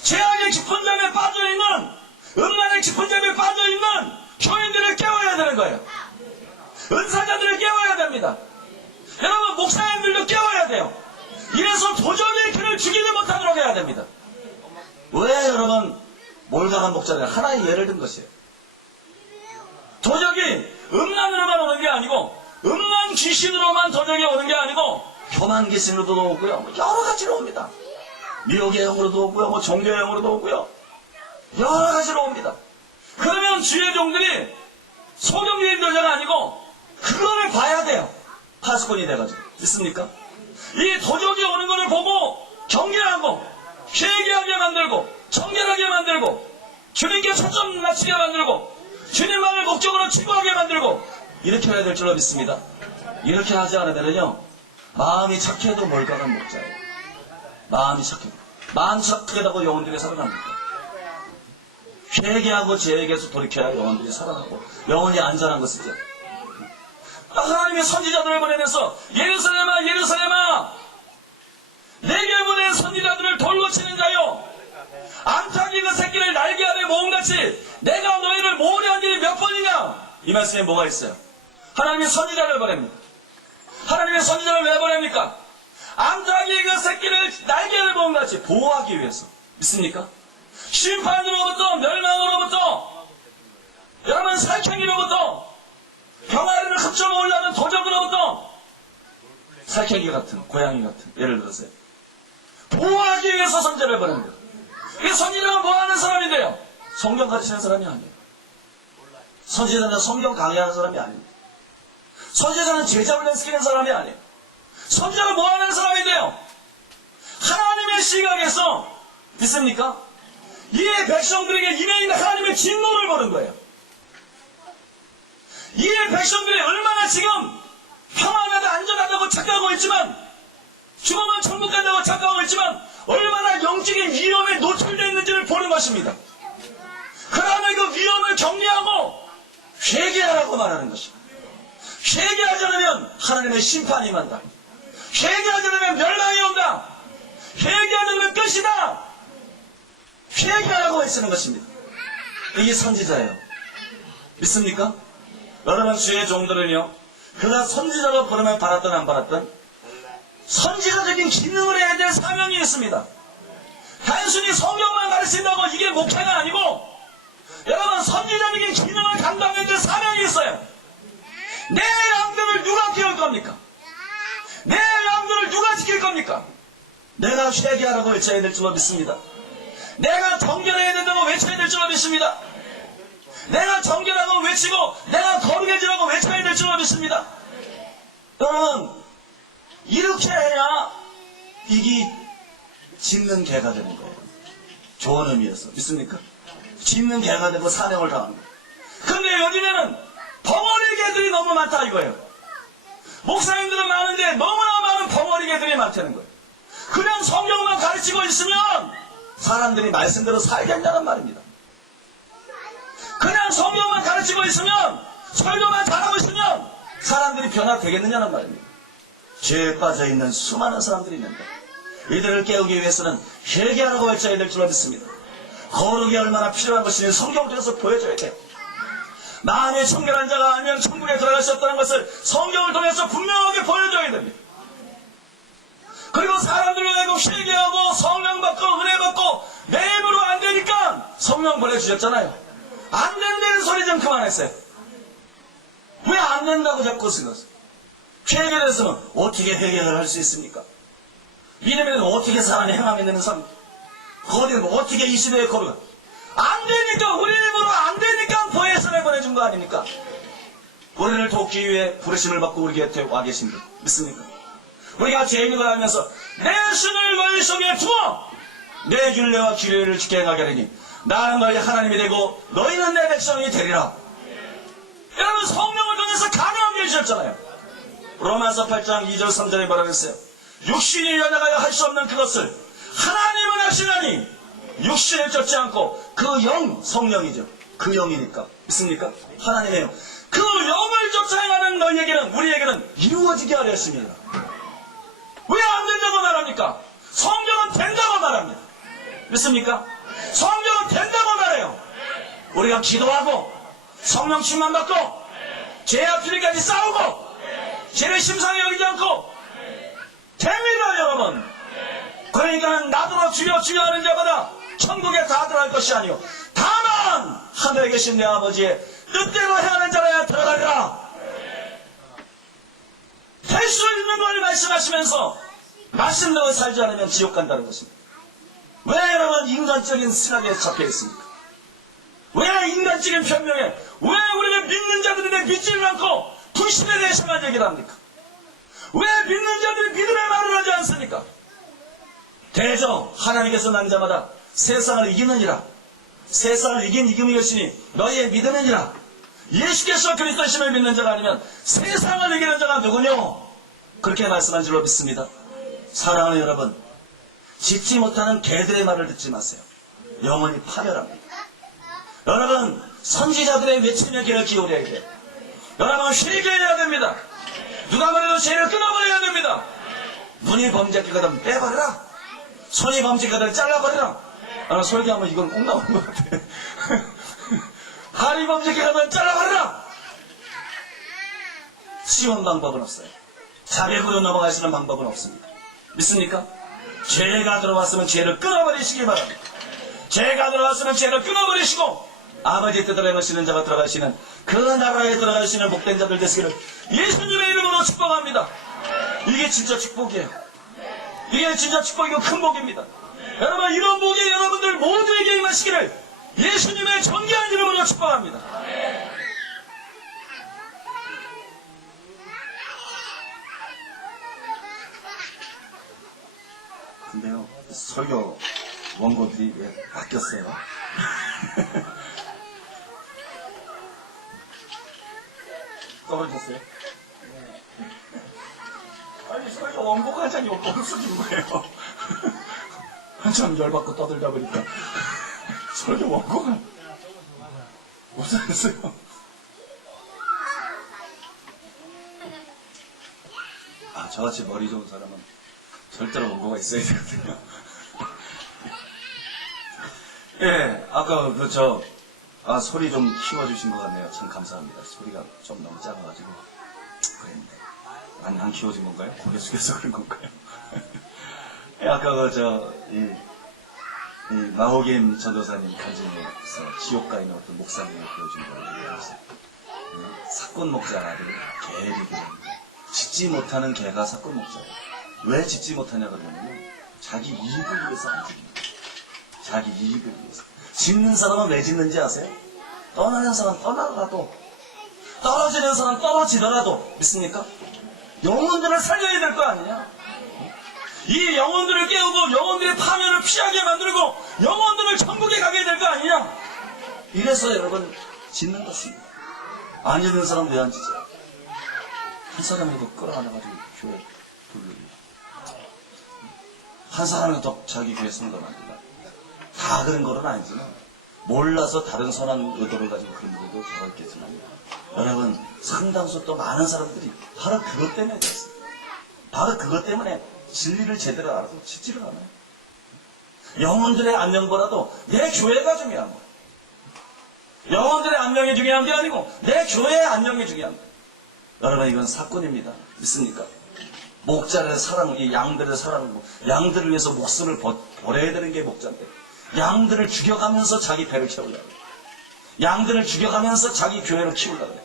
죄악의 깊은 잠에 빠져있는, 음란의 깊은 잠에 빠져있는 교인들을 깨워야 되는 거예요. 은사자들을 깨워야 됩니다. 여러분 목사님들도 깨워야 돼요. 이래서 도적이 그를 죽이지 못하도록 해야 됩니다. 왜 여러분 몰강한 목자들 하나의 예를 든 것이에요. 도적이 음란으로만 오는 게 아니고 음란 귀신으로만 도적이 오는 게 아니고 교만 귀신으로도 오고요. 여러 가지로 옵니다. 미혹의 영으로도 오고요. 종교의 영으로도 오고요. 여러 가지로 옵니다. 그러면 주의 종들이 소경적인 여자가 아니고 그거를 봐야 돼요. 파수꾼이 돼가지고. 있습니까? 이 도적이 오는 것을 보고 경계하고 회개하게 만들고 정결하게 만들고 주님께 초점 맞추게 만들고 주님만을 목적으로 추구하게 만들고 이렇게 해야 될 줄로 믿습니다. 이렇게 하지 않으면요 마음이 착해도 몰강한 목자예요. 마음이 착해도 마음 착하다고 영혼들이 살아납니다. 회개하고 죄에게서 돌이켜야 영혼들이 살아나고 영혼이 안전한 것이죠. 하나님의 선지자들을 보내면서 예루살렘아 예루살렘아 내게 보낸 선지자들을 돌고 치는 자요 암탉이 그 새끼를 날개 아래 모음같이 내가 너희를 모으려 한 일이 몇 번이냐. 이 말씀에 뭐가 있어요? 하나님의 선지자를 보냅니다. 하나님의 선지자를 왜 보냅니까? 암탉이 그 새끼를 날개를 모음같이 보호하기 위해서. 믿습니까? 심판으로부터 멸망으로부터 여러분 살쾡이로부터 병아리를 흡쳐서 올라오는 도적으로부터 살쾡이 같은 고양이 같은 예를 들어서요. 보호하기 위해서 선지자를 보냅니다. 이 선지자는 뭐하는 사람인데요? 성경 가르치는 사람이 아니에요. 선지자는 성경 강의하는 사람이 아닙니다. 선지자는 제자 훈련시키는 사람이 아니에요. 선지자는 뭐하는 사람인데요? 하나님의 시각에서 믿습니까? 이 백성들에게 임해 있는 하나님의 진노를 보는 거예요. 이 백성들이 얼마나 지금 평안하다 안전하다고 착각하고 있지만 죽으면 천국 간다고 착각하고 있지만 얼마나 영적인 위험에 노출되어 있는지를 보는 것입니다. 그러면 그 위험을 정리하고 회개하라고 말하는 것입니다. 회개하지 않으면 하나님의 심판이 임한다. 회개하지 않으면 멸망이 온다. 회개하지 않으면 끝이다. 회개하라고 외치는 것입니다. 이게 선지자예요. 믿습니까? 여러분 주의 종들은요 그가 선지자로 부르면 받았든 안 받았든 선지자적인 기능을 해야 될 사명이 있습니다. 단순히 성경만 가르친다고 이게 목회가 아니고 여러분 선지자적인 기능을 감당해야 될 사명이 있어요. 내 양들을 누가 키울 겁니까? 내 양들을 누가 지킬 겁니까? 내가 회개하라고 외쳐야 될 줄로 믿습니다. 내가 정결해야 된다고 외쳐야 될 줄로 믿습니다. 내가 정결하고 외치고 내가 거룩해지라고 외쳐야 될 줄로 믿습니다. 여러분 이렇게 해야 이게 짓는 개가 되는 거예요. 좋은 의미에서 믿습니까? 짓는 개가 되고 사명을 다하는 거예요. 근데 요즘에는 벙어리 개들이 너무 많다 이거예요. 목사님들은 많은데 너무나 많은 벙어리 개들이 많다는 거예요. 그냥 성경만 가르치고 있으면 사람들이 말씀대로 살겠냐는 말입니다. 그냥 성경만 가르치고 있으면 설교만 잘하고 있으면 사람들이 변화되겠느냐는 말입니다. 죄에 빠져있는 수많은 사람들이 있는데 이들을 깨우기 위해서는 회개하라고 외쳐야 될 줄로 믿습니다. 거룩이 얼마나 필요한 것인지 성경 통해서 보여줘야 돼요. 마음이 청결한 자가 알면 천국에 들어갈 수 없다는 것을 성경을 통해서 분명하게 보여줘야 됩니다. 그리고 사람들을 내고 회개하고 성령 받고 은혜 받고 내 힘으로 안 되니까 성령 보내주셨잖아요. 안 된다는 소리 좀 그만했어요. 왜 안 된다고 자꾸 쓰겠어요? 회개를 했으면 어떻게 회개를 할 수 있습니까? 믿으면 어떻게 사람이 행함에 되는 삶? 거기는 어떻게 이 시대에 거룩한? 안 되니까 우리 힘으로 안 되니까 보혜선을 보내준 거 아닙니까? 우리를 돕기 위해 부르심을 받고 우리 곁에 와 계신 분 믿습니까? 우리가 죄인을 알면서 내 신을 너희 속에 두어 내 율례와 규례를 지켜 행하게 하리니 나는 너희 하나님이 되고 너희는 내 백성이 되리라. 여러분 성령을 통해서 가능하게 해주셨잖아요. 로마서 8장 2절 3절에 뭐라 그랬어요? 육신이 연약하여 할 수 없는 그것을 하나님은 하시나니 육신을 쫓지 않고 그 영, 성령이죠. 그 영이니까. 믿습니까? 하나님의 영. 그 영을 쫓아 행하는 너희에게는, 우리에게는 이루어지게 하려 했습니다. 왜 안 된다고 말합니까? 성경은 된다고 말합니다. 믿습니까? 성경은 된다고 말해요. 우리가 기도하고 성령 충만 받고 죄 앞뒤까지 싸우고 죄를 심상히 여기지 않고 됩니다, 여러분. 그러니까 나더러 주여 주여 하는 자마다 천국에 다 들어갈 것이 아니요 다만 하늘에 계신 내 아버지의 뜻대로 행하는 자라야 들어가리라. 될 수 있는 걸 말씀하시면서 말씀대로 살지 않으면 지옥 간다는 것입니다. 왜 여러분 인간적인 생각에 잡혀 있습니까? 왜 인간적인 변명에, 왜 우리가 믿는 자들인데 믿지를 않고 불신에 대해서만 얘기를 합니까? 왜 믿는 자들이 믿음의 말을 하지 않습니까? 대저 하나님께서 난 자마다 세상을 이기느니라. 세상을 이긴 이김이 것이니 너희의 믿음이니라. 예수께서 그리스도심을 믿는 자가 아니면 세상을 이기는 자가 누구뇨? 그렇게 말씀한 줄로 믿습니다. 사랑하는 여러분, 짓지 못하는 개들의 말을 듣지 마세요. 영혼이 파멸합니다. 여러분, 선지자들의 외침에 귀를 기울여야 돼요. 여러분, 회개해야 됩니다. 누가 말해도 죄를 끊어버려야 됩니다. 눈이 범죄하거든 빼버려라. 손이 범죄하거든 잘라버려라. 설교하면 이건 꼭 나오는 것 같아. 발이 범죄하거든 잘라버려라. 쉬운 방법은 없어요. 자백으로 넘어갈 수 있는 방법은 없습니다. 믿습니까? 죄가 들어왔으면 죄를 끊어버리시기 바랍니다. 죄가 들어왔으면 죄를 끊어버리시고 아버지 뜻대로 행하시는 자가 들어가시는 그 나라에 들어가시는 복된 자들 되시기를 예수님의 이름으로 축복합니다. 이게 진짜 축복이에요. 이게 진짜 축복이고 큰 복입니다. 여러분, 이런 복이 여러분들 모두에게 임하시기를 예수님의 존귀한 이름으로 축복합니다. 근데요, 설교 원고들이 왜 바뀌었어요? 떨어졌어요? 아니, 설교 원고가 한 장이 없어지는 거예요. 한참 열받고 떠들다 보니까 설교 원고가 없어졌어요. 아, 저같이 머리 좋은 사람은 절대로 원고가 있어야 되거든요. 예, 아까 소리 좀 키워주신 것 같네요. 참 감사합니다. 소리가 좀 너무 작아가지고 그랬는데 안 키워진 건가요? 고개 숙여서 그런 건가요? 예, 아까 마호김 전도사님 간증에서 지옥가 있는 어떤 목사님을 보여준 걸 얘기했어요. 사건 목자들이 개를 기르는데 짖지 못하는 개가 사건 목자예요. 왜 짖지 못하냐 그러면요, 자기 이익을 위해서 안 짖습니다. 자기 이익을 위해서. 짖는 사람은 왜 짖는지 아세요? 떠나는 사람 떠나더라도, 떨어지는 사람 떨어지더라도, 믿습니까? 영혼들을 살려야 될 거 아니냐? 이 영혼들을 깨우고 영혼들의 파멸을 피하게 만들고 영혼들을 천국에 가게 될 거 아니냐? 이래서 여러분 짖는 것입니다. 안 짖는 사람 왜 안 짖어요? 한 사람이라도 끌어안아가지고 교회 부르고 한 사람이라도 자기 교회 성도 만든다. 다 그런 거는 아니지만 몰라서 다른 선한 의도를 가지고 그런 분들도 더 있겠지만 여러분, 상당수 또 많은 사람들이 바로 그것 때문에 됐어요. 바로 그것 때문에 진리를 제대로 알아서 짖지를 않아요. 영혼들의 안녕보다도 내 교회가 중요한 거예요. 영혼들의 안녕이 중요한 게 아니고 내 교회의 안녕이 중요한 거예요. 여러분, 이건 사건입니다. 믿습니까? 목자를 사랑하고 양들을 사랑하고 양들을 위해서 목숨을 버려야 되는 게 목자인데 양들을 죽여가면서 자기 배를 채우려고 해요. 양들을 죽여가면서 자기 교회를 키우려고 해요.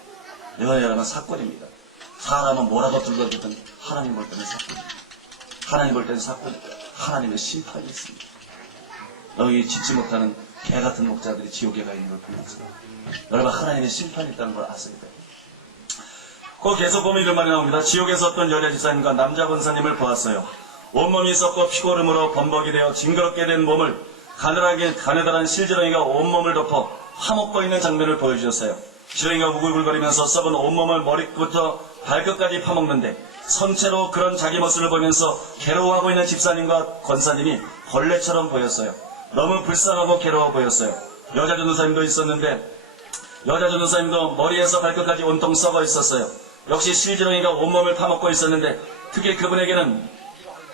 이건 여러분 사건입니다. 사람은 뭐라도 들러주든 하나님 볼 때는 사건입니다. 하나님 볼 때는 사건입니다. 하나님의 심판이 있습니다. 여기 짖지 못하는 개 같은 목자들이 지옥에 가 있는 걸 보면서 여러분, 하나님의 심판이 있다는 걸 아셔야 돼요. 그 계속 보면 이런 말이 나옵니다. 지옥에서 어떤 여자 집사님과 남자 권사님을 보았어요. 온몸이 썩고 피고름으로 범벅이 되어 징그럽게 된 몸을 가느다란 실지렁이가 온몸을 덮어 파먹고 있는 장면을 보여주셨어요. 지렁이가 우글우글거리면서 썩은 온몸을 머리부터 발끝까지 파먹는데 선체로 그런 자기 모습을 보면서 괴로워하고 있는 집사님과 권사님이 벌레처럼 보였어요. 너무 불쌍하고 괴로워 보였어요. 여자 전도사님도 있었는데 여자 전도사님도 머리에서 발끝까지 온통 썩어 있었어요. 역시 실지렁이가 온몸을 파먹고 있었는데 특히 그분에게는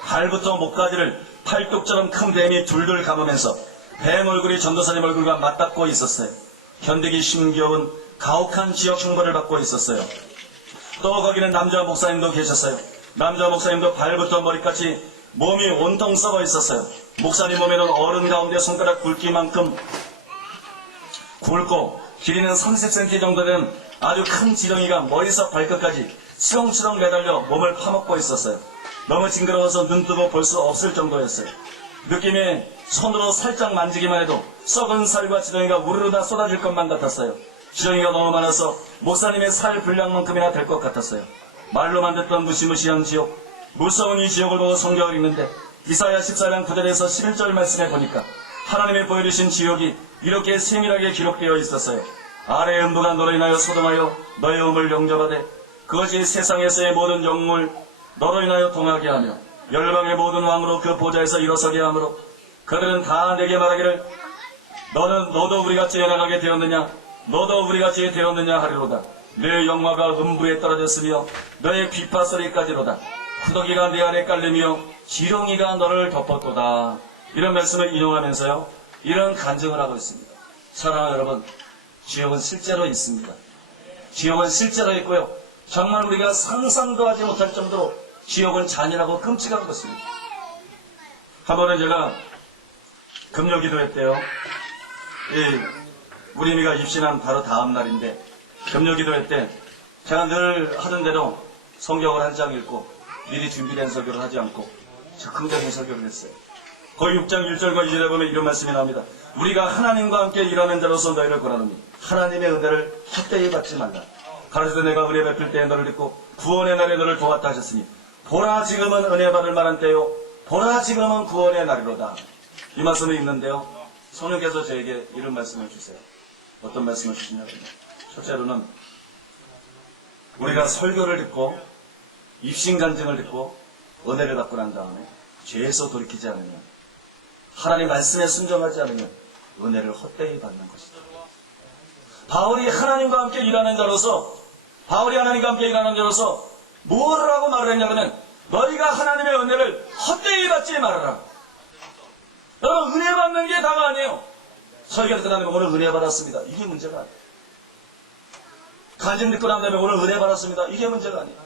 발부터 목까지를 팔뚝처럼 큰 뱀이 둘둘 감으면서 뱀 얼굴이 전도사님 얼굴과 맞닿고 있었어요. 견디기 힘겨운 가혹한 지역 흉벌을 받고 있었어요. 또 거기는 남자 목사님도 계셨어요. 남자 목사님도 발부터 머리까지 몸이 온통 썩어 있었어요. 목사님 몸에는 어른 가운데 손가락 굵기만큼 굵고 길이는 30cm 정도 되는 아주 큰 지렁이가 머리에서 발끝까지 치렁치렁 매달려 몸을 파먹고 있었어요. 너무 징그러워서 눈 뜨고 볼 수 없을 정도였어요. 느낌이 손으로 살짝 만지기만 해도 썩은 살과 지렁이가 우르르 다 쏟아질 것만 같았어요. 지렁이가 너무 많아서 목사님의 살 분량만큼이나 될 것 같았어요. 말로만 듣던 무시무시한 지옥, 무서운 이 지옥을 보고 성경을 읽는데 이사야 14장 9절에서 11절 말씀에 보니까 하나님이 보여주신 지옥이 이렇게 세밀하게 기록되어 있었어요. 아래의 음부가 너로 인하여 소동하여 너의 음을 영접하되 그것이 세상에서의 모든 영웅을 너로 인하여 동하게 하며 열방의 모든 왕으로 그 보좌에서 일어서게 하므로 그들은 다 내게 말하기를 너도 우리같이 해나가게 되었느냐 너도 우리같이 되었느냐 하리로다. 내 영화가 음부에 떨어졌으며 너의 비파소리까지로다. 구더기가 내 안에 깔리며 지렁이가 너를 덮었도다. 이런 말씀을 인용하면서요 이런 간증을 하고 있습니다. 사랑하는 여러분, 지옥은 실제로 있습니다. 지옥은 실제로 있고요, 정말 우리가 상상도 하지 못할 정도로 지옥은 잔인하고 끔찍한 것입니다. 한 번은 제가 금요 기도했대요. 우리 미가 입신한 바로 다음 날인데 금요 기도회 때 제가 늘 하던 대로 성경을 한 장 읽고 미리 준비된 설교를 하지 않고 즉흥적인 설교를 했어요. 거의 6장 1절과 2절에 보면 이런 말씀이 나옵니다. 우리가 하나님과 함께 일하는 자로서 너희를 권하노니 하나님의 은혜를 헛되이 받지 말라. 가로시되 내가 은혜 베풀 때에 너를 믿고 구원의 날에 너를 도왔다 하셨으니 보라 지금은 은혜 받을 만한 때요 보라 지금은 구원의 날이로다. 이 말씀을 읽는데요, 성령께서 저에게 이런 말씀을 주세요. 어떤 말씀을 주시냐면, 첫째로는 우리가 설교를 듣고 입신간증을 듣고 은혜를 받고 난 다음에 죄에서 돌이키지 않으면, 하나님 말씀에 순종하지 않으면 은혜를 헛되이 받는 것이다. 바울이 하나님과 함께 일하는 자로서 뭐를 하고 말을 했냐면, 너희가 하나님의 은혜를 헛되이 받지 말아라. 여러분, 은혜 받는 게 다가 아니에요. 설교를 끝난 다음에 오늘 은혜 받았습니다, 이게 문제가 아니에요. 간증 듣고 난 다음에 오늘 은혜 받았습니다, 이게 문제가 아니에요.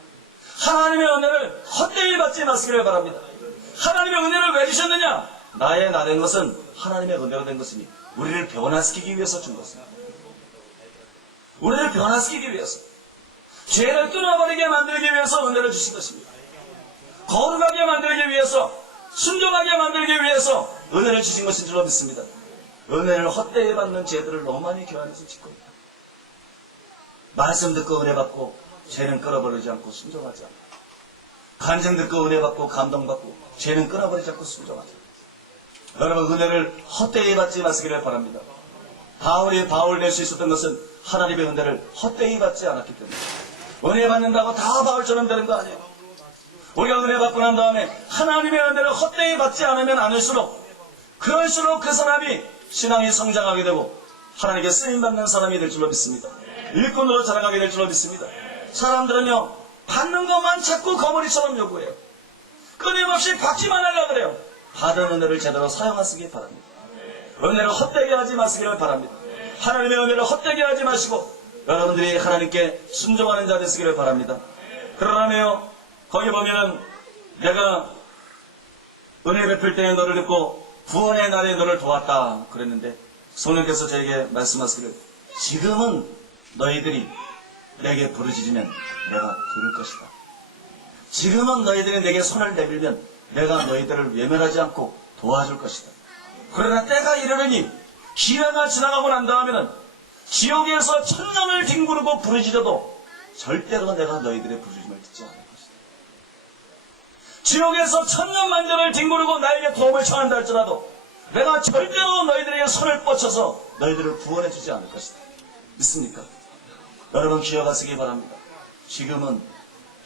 하나님의 은혜를 헛되이 받지 마시기를 바랍니다. 하나님의 은혜를 왜 주셨느냐? 나의 나 된 것은 하나님의 은혜로 된 것이니 우리를 변화시키기 위해서 준 것입니다. 우리를 변화시키기 위해서, 죄를 끊어버리게 만들기 위해서 은혜를 주신 것입니다. 거룩하게 만들기 위해서, 순종하게 만들기 위해서 은혜를 주신 것인 줄로 믿습니다. 은혜를 헛되이 받는 죄들을 너무 많이 교환해서 짓고 있다. 말씀 듣고 은혜 받고 죄는 끊어버리지 않고 순종하지 않고, 간증 듣고 은혜 받고 감동받고 죄는 끊어버리지 않고 순종하지 않고. 여러분, 은혜를 헛되이 받지 마시기를 바랍니다. 바울 낼 수 있었던 것은 하나님의 은혜를 헛되이 받지 않았기 때문에. 은혜 받는다고 다 바울처럼 되는 거 아니에요. 우리가 은혜 받고 난 다음에 하나님의 은혜를 헛되이 받지 않으면 그럴수록 그 사람이 신앙이 성장하게 되고 하나님께 쓰임받는 사람이 될 줄로 믿습니다. 일꾼으로 자라가게 될 줄로 믿습니다. 사람들은요, 받는 것만 자꾸 거머리처럼 요구해요. 끊임없이 받기만 하려고 그래요. 받은 은혜를 제대로 사용하시기 바랍니다. 은혜를 헛되게 하지 마시기를 바랍니다. 하나님의 은혜를 헛되게 하지 마시고 여러분들이 하나님께 순종하는 자 되시기를 바랍니다. 그러라며 거기 보면은 내가 은혜 베풀 때에 너를 듣고 구원의 날에 너를 도왔다 그랬는데, 성령께서 저에게 말씀하시기를 지금은 너희들이 내게 부르짖으면 내가 들을 것이다. 지금은 너희들이 내게 손을 내밀면 내가 너희들을 외면하지 않고 도와줄 것이다. 그러나 때가 이르르니, 기회가 지나가고 난 다음에는 지옥에서 천년을 뒹구르고 부르짖어도 절대로 내가 너희들의 부르짖음을 듣지 않을 것이다. 지옥에서 천년만년을 뒹구르고 나에게 도움을 청한다 할지라도 내가 절대로 너희들에게 손을 뻗쳐서 너희들을 구원해 주지 않을 것이다. 믿습니까? 여러분, 기억하시기 바랍니다. 지금은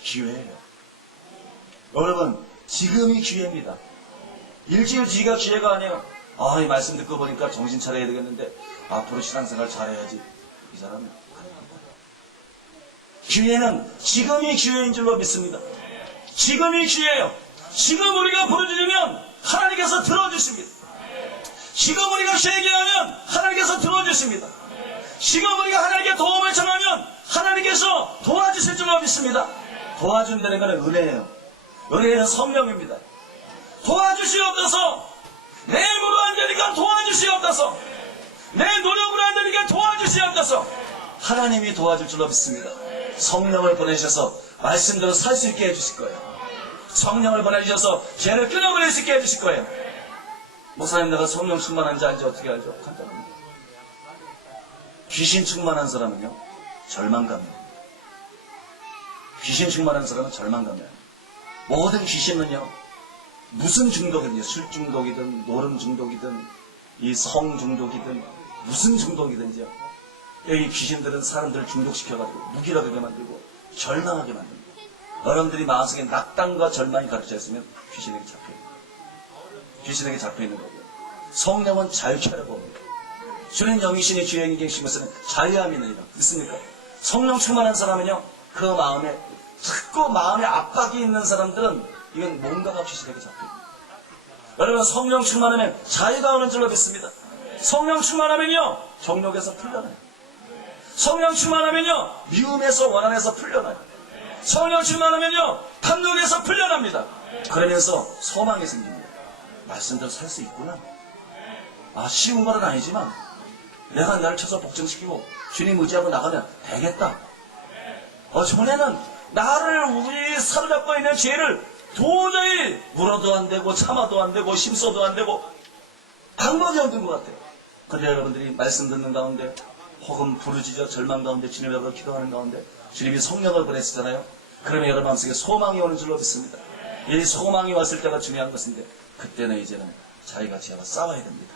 기회예요. 여러분, 지금이 기회입니다. 일주일 뒤가 기회가 아니에요. 아, 이 말씀 듣고 보니까 정신 차려야 되겠는데 앞으로 신앙생활 잘해야지. 이 사람은 안 하는 거예요. 기회는 지금이 기회인 줄로 믿습니다. 지금이 기회예요. 지금 우리가 부르짖으면 하나님께서 들어주십니다. 지금 우리가 회개하면 하나님께서 들어주십니다. 지금 우리가 하나님께 도움을 청하면 하나님께서 도와주실 줄로 믿습니다. 도와준다는 것은 은혜예요. 은혜는 성령입니다. 도와주시옵소서. 내 힘으로 안 되니까 도와주시옵소서. 내 노력으로 안 되니까 도와주시옵소서. 하나님이 도와줄 줄로 믿습니다. 성령을 보내셔서 말씀대로 살 수 있게 해주실 거예요. 성령을 보내주셔서 죄를 끊어버릴 수 있게 해주실 거예요. 목사님, 내가 성령 충만한지 알지 어떻게 알죠? 간단합니다. 귀신 충만한 사람은요, 절망감이에요. 귀신 충만한 사람은 절망감이에요. 모든 귀신은요, 무슨 중독이든요, 술 중독이든 노름 중독이든 이 성 중독이든 무슨 중독이든지요, 여기 귀신들은 사람들을 중독시켜가지고 무기력하게 만들고 절망하게 만듭니다. 여러분들이 마음속에 낙담과 절망이 가르쳐 있으면 귀신에게 잡혀있는 거예요. 귀신에게 잡혀있는 거고요. 성령은 자유케 하려고 합니다. 주님 영이신의 주인이 계시면서는 자유함이 있는 이라 믿습니까? 성령 충만한 사람은요, 그 마음에 자꾸 마음에 압박이 있는 사람들은 이건 뭔가가 귀신에게 잡혀있는 거예요. 여러분, 성령 충만하면 자유가 오는 줄로 믿습니다. 성령 충만하면요, 정욕에서 풀려나요. 성령 충만하면요, 미움에서 원한에서 풀려나요. 성령 충만하면요, 탐욕에서 풀려납니다. 그러면서 소망이 생깁니다. 말씀대로 살 수 있구나. 아, 쉬운 말은 아니지만 내가 나를 쳐서 복종시키고 주님 의지하고 나가면 되겠다. 전에는 나를 우리 사로잡고 있는 죄를 도저히 물어도 안 되고 참아도 안 되고 심써도 안 되고 방법이 없는 것 같아요. 그런데 여러분들이 말씀 듣는 가운데 혹은 부르짖어 절망 가운데 주님 앞으로 기도하는 가운데 주님이 성령을 보내시잖아요. 그러면 여러분 마음속에 소망이 오는 줄로 믿습니다. 이 소망이 왔을 때가 중요한 것인데 그때는 이제는 자기가 지하와 싸워야 됩니다.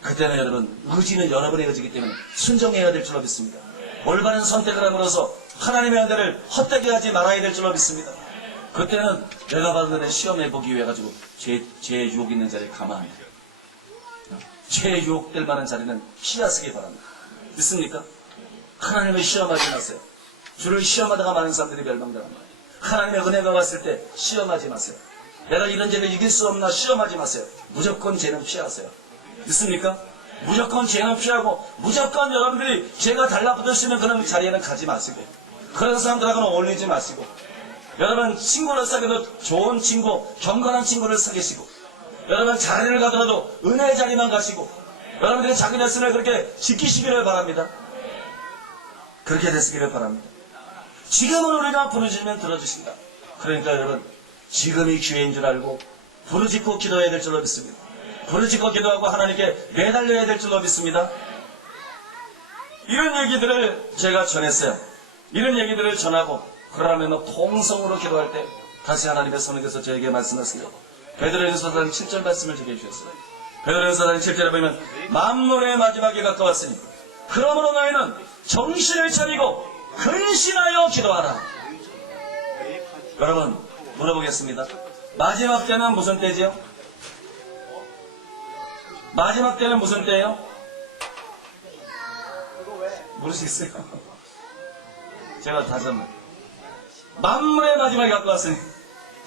그때는 여러분 의지는 여러분의 의지이기 때문에 순종해야 될 줄로 믿습니다. 올바른 선택을 함으로써 하나님의 은혜를 헛되게 하지 말아야 될 줄로 믿습니다. 그때는 내가 받은 은혜 시험해 보기 위해 가지고 죄의 유혹 있는 자리를 가만 안 해요. 죄의 유혹될 만한 자리는 피하시기 바랍니다. 믿습니까? 하나님을 시험하지 마세요. 주를 시험하다가 많은 사람들이 멸망당합니다. 하나님의 은혜가 왔을 때 시험하지 마세요. 내가 이런 죄를 이길 수 없나 시험하지 마세요. 무조건 죄는 피하세요. 믿습니까? 무조건 죄는 피하고 무조건 여러분들이 죄가 달라붙을 수 있는 그런 자리에는 가지 마시고 그런 사람들하고는 어울리지 마시고 여러분 친구를 사귀어도 좋은 친구, 경건한 친구를 사귀시고 여러분 자리를 가더라도 은혜의 자리만 가시고 여러분들이 자기 자신을 그렇게 지키시기를 바랍니다. 그렇게 되시기를 바랍니다. 지금은 우리가 부르짖으면 들어주신다. 그러니까 여러분 지금이 기회인 줄 알고 부르짖고 기도해야 될 줄로 믿습니다. 부르짖고 기도하고 하나님께 매달려야 될 줄로 믿습니다. 이런 얘기들을 제가 전했어요. 이런 얘기들을 전하고 그러면 통성으로 기도할 때 다시 하나님의 성령께서 저에게 말씀하세요. 베드로전서 4장 7절 말씀을 제게 주셨어요. 베드로전서 4장 7절에 보면 만물의 마지막이 가까웠으니 그러므로 너희는 정신을 차리고 근신하여 기도하라. 여러분 물어보겠습니다. 마지막 때는 무슨 때지요? 마지막 때는 무슨 때예요? 모르시겠어요? 제가 다시 한번 만물의 마지막이 가까웠으니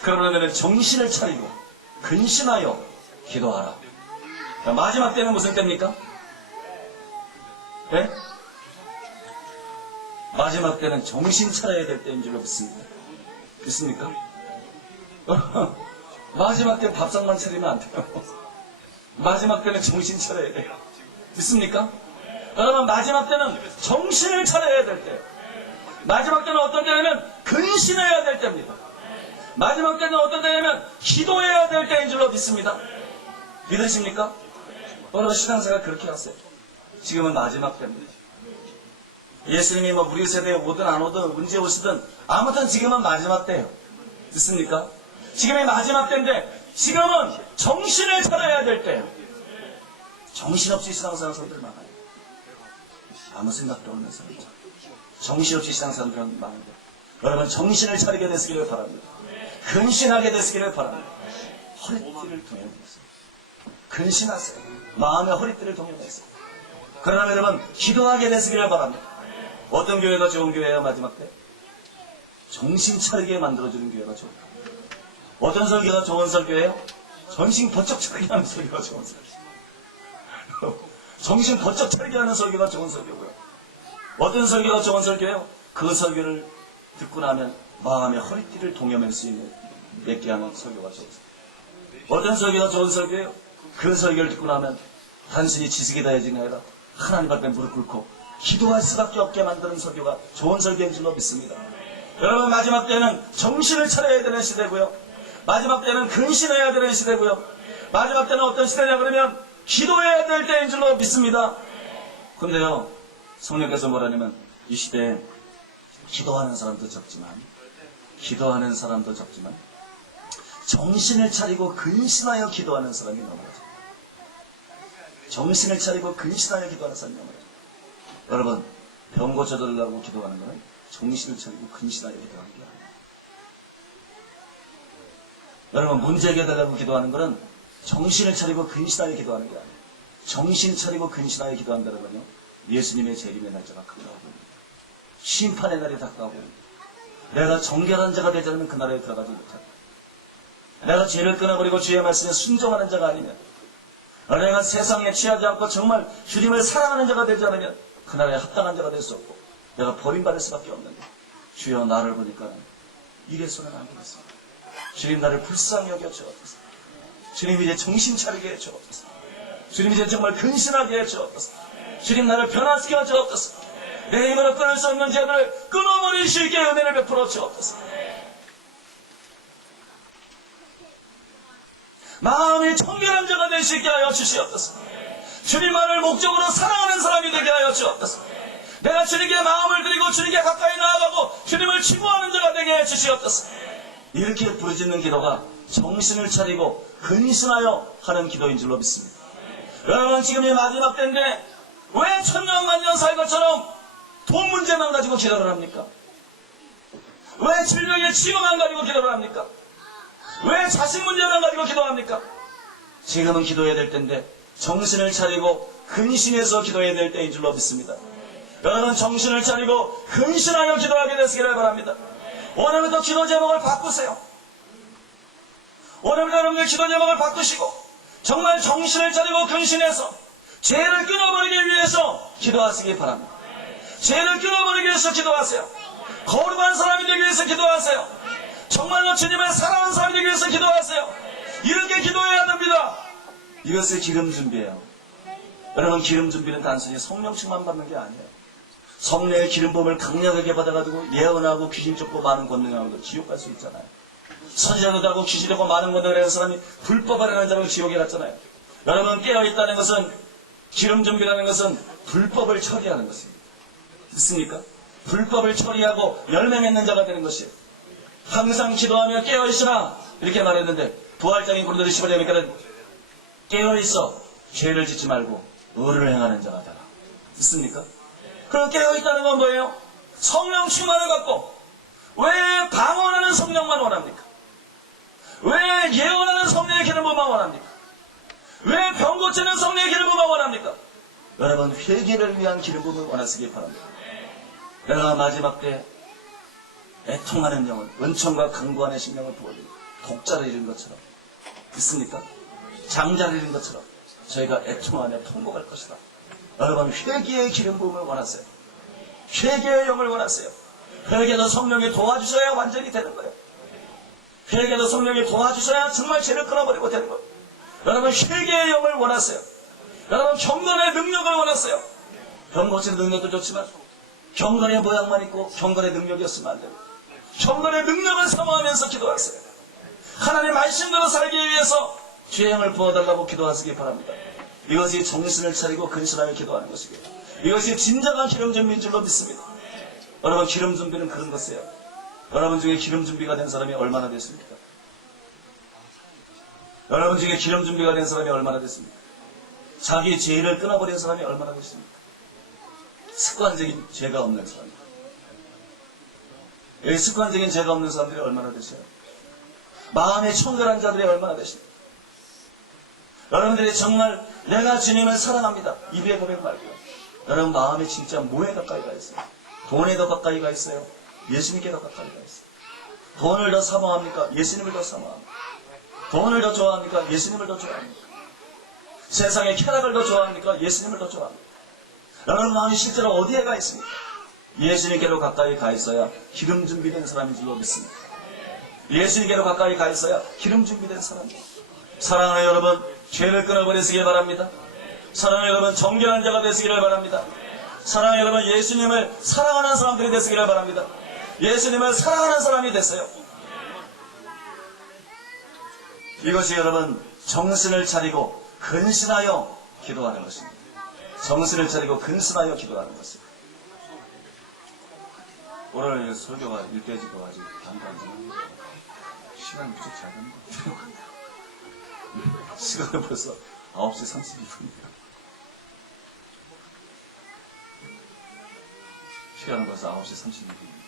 그러면 정신을 차리고 근신하여 기도하라. 마지막 때는 무슨 때입니까? 네? 마지막 때는 정신 차려야 될 때인 줄로 믿습니다. 믿습니까? 마지막 때는 밥상만 차리면 안 돼요. 마지막 때는 정신 차려야 돼요. 믿습니까? 여러분 마지막 때는 정신을 차려야 될 때. 마지막 때는 어떤 때냐면 근신해야 될 때입니다. 마지막 때는 어떤 때냐면 기도해야 될 때인 줄로 믿습니다. 믿으십니까? 여러분 신앙생활 그렇게 하세요. 지금은 마지막 때입니다. 예수님이 뭐 우리 세대에 오든 안 오든 언제 오시든 아무튼 지금은 마지막 때예요. 믿습니까? 지금이 마지막 때인데 지금은 정신을 차려야 될 때예요. 정신없이 신앙생활 사람들 많아요. 아무 생각도 없는 사람들. 정신없이 신앙사람들은 많은데 여러분 정신을 차리게 되시기를 바랍니다. 근신하게 되시기를 바랍니다. 허리띠를 동여매세요. 근신하세요. 마음의 허리띠를 동여매세요. 그러나 여러분, 기도하게 되시기를 바랍니다. 어떤 교회가 좋은 교회예요? 마지막 때 정신 차리게 만들어주는 교회가 좋은 교회. 어떤 설교가 좋은 설교예요? 정신 번쩍 차리게 하는 설교가 좋은 설교. 정신 번쩍 차리게 하는 설교가 좋은 설교고요. 어떤 설교가 좋은 설교예요? 그 설교를 듣고 나면 마음의 허리띠를 동여맬 수 있는 맺게 하는 설교가 좋은 설교. 어떤 설교가 좋은 설교예요? 그 설교를 듣고 나면 단순히 지식이 다해지는 아니라 하나님 앞에 무릎 꿇고 기도할 수밖에 없게 만드는 설교가 좋은 설교인 줄로 믿습니다. 여러분, 마지막 때는 정신을 차려야 되는 시대고요. 마지막 때는 근신해야 되는 시대고요. 마지막 때는 어떤 시대냐 그러면 기도해야 될 때인 줄로 믿습니다. 근데요, 성령께서 뭐라냐면 이 시대에 기도하는 사람도 적지만 정신을 차리고 근신하여 기도하는 사람이 너무하죠. 정신을 차리고 근신하여 기도하는 사람이 너무하죠. 여러분, 병 고쳐달라고 기도하는 것은 정신을 차리고 근신하여 기도하는 게 아니에요. 여러분, 문제 해결달라고 기도하는 것은 정신을 차리고 근신하여 기도하는 게 아니에요. 정신 차리고 근신하여 기도한다는 건요, 예수님의 재림의 날짜가 가까워 보입니다. 심판의 날이 가까워 보입니다. 내가 정결한 자가 되지 않으면 그 나라에 들어가지 못한다. 내가 죄를 끊어버리고 주의 말씀에 순종하는 자가 아니면, 내가 세상에 취하지 않고 정말 주님을 사랑하는 자가 되지 않으면 그 나라에 합당한 자가 될 수 없고 내가 버림받을 수밖에 없는데, 주여 나를 보니까 이래서는 안 되겠습니다. 주님 나를 불쌍히 여겨 주옵소서. 주님 이제 정신 차리게 해 주옵소서. 주님 이제 정말 근신하게 해 주옵소서. 주님 나를 변화시켜 주옵소서. 내 힘으로 끊을 수 없는 죄를 끊어버릴 수 있게 은혜를 베풀어 주옵소서. 마음이 청결한 자가 될 수 있게 하여 주시옵소서. 주님만을 목적으로 사랑하는 사람이 되게 하여 주옵소서. 내가 주님께 마음을 드리고 주님께 가까이 나아가고 주님을 추구하는 자가 되게 해 주시옵소서. 이렇게 부르짖는 기도가 정신을 차리고 근신하여 하는 기도인 줄로 믿습니다. 여러분, 지금이 마지막 때인데 왜 천년만년 살 것처럼 돈 문제만 가지고 기도를 합니까? 왜 질병의 치료만 가지고 기도를 합니까? 왜 자식 문제만 가지고 기도합니까? 지금은 기도해야 될 때인데 정신을 차리고 근신해서 기도해야 될 때인 줄로 믿습니다. 여러분, 정신을 차리고 근신하여 기도하게 되시기를 바랍니다. 오늘부터 기도 제목을 바꾸세요. 오늘부터 여러분들 기도 제목을 바꾸시고 정말 정신을 차리고 근신해서 죄를 끊어버리기 위해서 기도하시기 바랍니다. 죄를 끊어버리기 위해서 기도하세요. 거룩한 사람이 되기 위해서 기도하세요. 정말로 주님을 사랑하는 사람이 되기 위해서 기도하세요. 이렇게 기도해야 됩니다. 이것을 기름 준비예요. 여러분, 기름 준비는 단순히 성령 충만 받는 게 아니에요. 성령의 기름 부음을 강력하게 받아가지고 예언하고 귀신 쫓고 많은 권능하고도 지옥 갈 수 있잖아요. 선지자도 하고 귀신 쫓고 많은 권능을 하는 사람이 불법을 하는 자로 지옥에 갔잖아요. 여러분, 깨어있다는 것은, 기름 준비라는 것은 불법을 처리하는 것입니다. 믿습니까? 불법을 처리하고 열매 맺는 자가 되는 것이에요. 항상 기도하며 깨어있으라 이렇게 말했는데, 부활장인 고린도서 15장에 보니까 깨어있어 죄를 짓지 말고 의를 행하는 자가 되라. 믿습니까? 그럼 깨어있다는 건 뭐예요? 성령 충만을 받고. 왜 방언하는 성령만 원합니까? 왜 예언하는 성령의 기름 부음만 원합니까? 왜 병 고치는 성령의 기름 부음만 원합니까? 여러분, 회개를 위한 기름 부음을 원하시기 바랍니다. 내가 마지막 때 애통하는 영혼, 은총과 강구하는 심령을 부어드리고 독자를 잃은 것처럼, 믿습니까? 장자를 잃은 것처럼 저희가 애통하며 통곡할 것이다. 여러분, 회개의 기름 부음을 원하세요. 회개의 영을 원하세요. 회개도 성령이 도와주셔야 완전히 되는 거예요. 회개도 성령이 도와주셔야 정말 죄를 끊어버리고 되는 거예요. 여러분, 회개의 영을 원하세요. 여러분, 경건의 능력을 원하세요. 병 고치는 능력도 좋지만 경건의 모양만 있고 경건의 능력이 없으면 안 됩니다. 경건의 능력을 사모하면서 기도하세요. 하나님의 말씀대로 살기 위해서 주의 영을 부어달라고 기도하시기 바랍니다. 이것이 정신을 차리고 근신하며 기도하는 것이고요. 이것이 진정한 기름 준비인 줄로 믿습니다. 여러분, 기름 준비는 그런 것이에요. 여러분 중에 기름 준비가 된 사람이 얼마나 됐습니까? 여러분 중에 기름 준비가 된 사람이 얼마나 됐습니까? 자기 죄를 끊어버린 사람이 얼마나 됐습니까? 습관적인 죄가 없는 사람. 여기 습관적인 죄가 없는 사람들이 얼마나 되세요? 마음의 청결한 자들이 얼마나 되십니까? 여러분들이 정말 내가 주님을 사랑합니다. 입에 고백 말고요. 여러분 마음이 진짜 뭐에 가까이 가 있어요? 돈에 더 가까이 가 있어요? 예수님께 더 가까이 가 있어요? 돈을 더 사모합니까? 예수님을 더 사모합니까? 돈을 더 좋아합니까? 예수님을 더 좋아합니까? 세상의 쾌락을 더 좋아합니까? 예수님을 더 좋아합니까? 여러분 마음이 실제로 어디에 가 있습니까? 예수님께로 가까이 가 있어야 기름 준비된 사람인 줄로 믿습니다. 예수님께로 가까이 가 있어야 기름 준비된 사람입니다. 사랑하는 여러분, 죄를 끊어버리시길 바랍니다. 사랑하는 여러분, 정결한 자가 되시기를 바랍니다. 사랑하는 여러분, 예수님을 사랑하는 사람들이 되시기를 바랍니다. 예수님을 사랑하는 사람이 됐어요. 이것이 여러분 정신을 차리고 근신하여 기도하는 것입니다. 정신을 차리고 근신하여 기도하는 것입니다. 오늘 설교가 1대지도 아직 반도 안 지났는데 시간이 부족치 않은 것 같아요. 시간은 벌써 9시 32분이에요. 시간은 벌써 9시 32분입니다.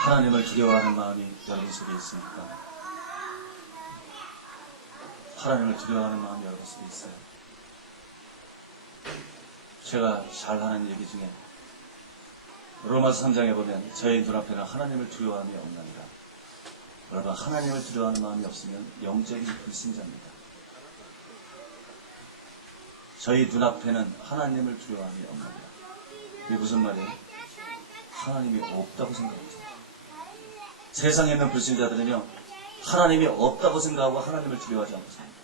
하나님을 두려워하는 마음이 여러분 속에 있습니까? 하나님을 두려워하는 마음이 여러분 속에 있어요. 제가 잘 하는 얘기 중에 로마서 3장에 보면 저희 눈앞에는 하나님을 두려워함이 없나니라. 여러분 하나님을 두려워하는 마음이 없으면 영적인 불신자입니다. 저희 눈앞에는 하나님을 두려워함이 없나니라. 이게 무슨 말이에요? 하나님이 없다고 생각하죠. 세상에 있는 불신자들은요, 하나님이 없다고 생각하고 하나님을 두려워하지 않고 삽니다.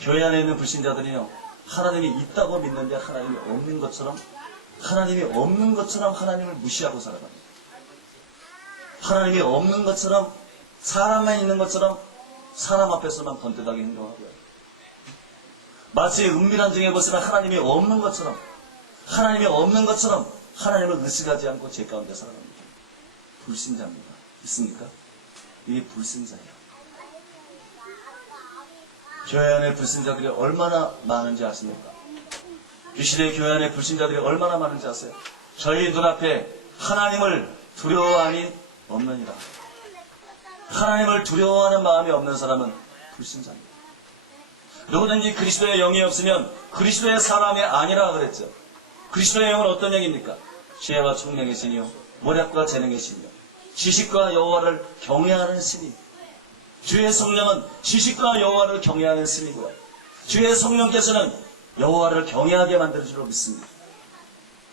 교회 안에 있는 불신자들은요, 하나님이 있다고 믿는데 하나님이 없는 것처럼 하나님을 무시하고 살아갑니다. 하나님이 없는 것처럼 사람만 있는 것처럼 사람 앞에서만 번듯하게 행동하고요. 마치 은밀한 중에 보시면 하나님이 없는 것처럼 하나님을 의식하지 않고 제 가운데 살아갑니다. 불신자입니다. 있습니까? 이게 불신자예요. 교회 안에 불신자들이 얼마나 많은지 아십니까? 이 시대의 교회 안에 불신자들이 얼마나 많은지 아세요? 저희 눈앞에 하나님을 두려워함이 없느니라. 하나님을 두려워하는 마음이 없는 사람은 불신자입니다. 누구든지 그리스도의 영이 없으면 그리스도의 사람이 아니라 그랬죠. 그리스도의 영은 어떤 영입니까? 지혜와 총명의 신이요 모략과 재능의 신이요 지식과 여호와를 경외하는 신이. 주의 성령은 지식과 여호와를 경외하는 신이고요. 주의 성령께서는 여호와를 경외하게 만들 줄로 믿습니다.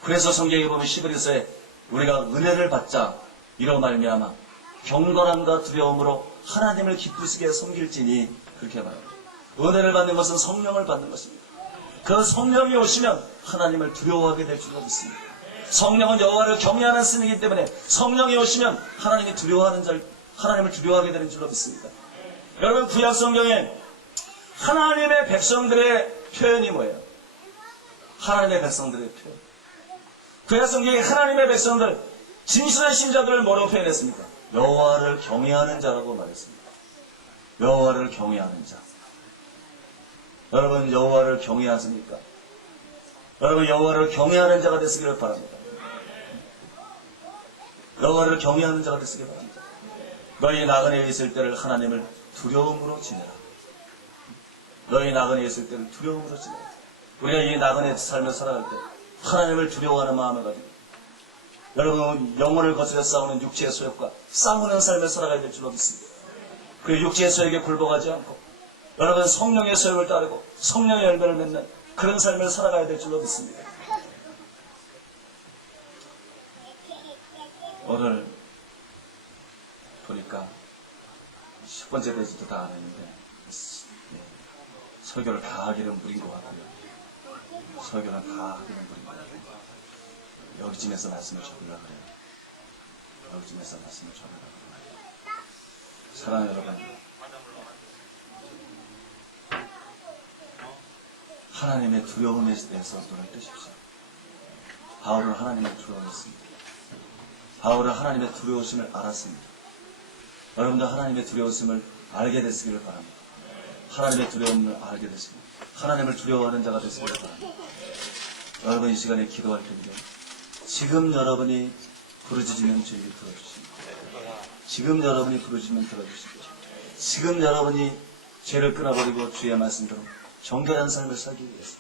그래서 성경에 보면 히브리서에 우리가 은혜를 받자 이로 말미암아 경건함과 두려움으로 하나님을 기쁘시게 섬길지니 그렇게 말합니다. 은혜를 받는 것은 성령을 받는 것입니다. 그 성령이 오시면 하나님을 두려워하게 될 줄로 믿습니다. 성령은 여호와를 경외하는 신이기 때문에 성령이 오시면 하나님을 두려워하게 되는 줄로 믿습니다. 여러분 구약 성경에 하나님의 백성들의 표현이 뭐예요? 하나님의 백성들의 표현. 구약 성경에 하나님의 백성들, 진실한 신자들을 뭐라고 표현했습니까? 여호와를 경외하는 자라고 말했습니다. 여호와를 경외하는 자. 여러분 여호와를 경외하십니까? 여러분 여호와를 경외하는 자가 되시기를 바랍니다. 여호와를 경외하는 자가 되시기 바랍니다. 너희 나그네에 있을 때를 하나님을 두려움으로 지내라. 너희 나그네에 있을 때를 두려움으로 지내라. 우리가 이 나그네 삶을 살아갈 때 하나님을 두려워하는 마음을 가지고 여러분 영혼을 거슬려 싸우는 육체의 소욕과 싸우는 삶을 살아가야 될 줄로 믿습니다. 그 육체의 소욕에 굴복하지 않고 여러분 성령의 소욕을 따르고 성령의 열매를 맺는 그런 삶을 살아가야 될 줄로 믿습니다. 오늘 보니까 10번째 대지도 다 안 했는데 설교를 다 하기는 무리인 것 같고요. 설교는 다 하기는 무리인 것 같아요. 여기쯤에서 말씀을 접으려고 그래요. 여기쯤에서 말씀을 접으려고 그래요. 사랑하는 여러분, 하나님의 두려움에 대해서 눈을 뜨십시오. 바울은 하나님의 두려움이었습니다. 바울은 하나님의 두려우심을 알았습니다. 여러분도 하나님의 두려우심을 알게 되시기를 바랍니다. 하나님의 두려움을 알게 되시고 하나님을 두려워하는 자가 되시기를 바랍니다. 여러분 이 시간에 기도할 텐데 지금 여러분이 부르짖으면 주님이 들어주십니다. 지금 여러분이 부르짖으면 들어주십니다. 지금 여러분이 죄를 끊어버리고 주의 말씀대로 정결한 삶을 살기 위해서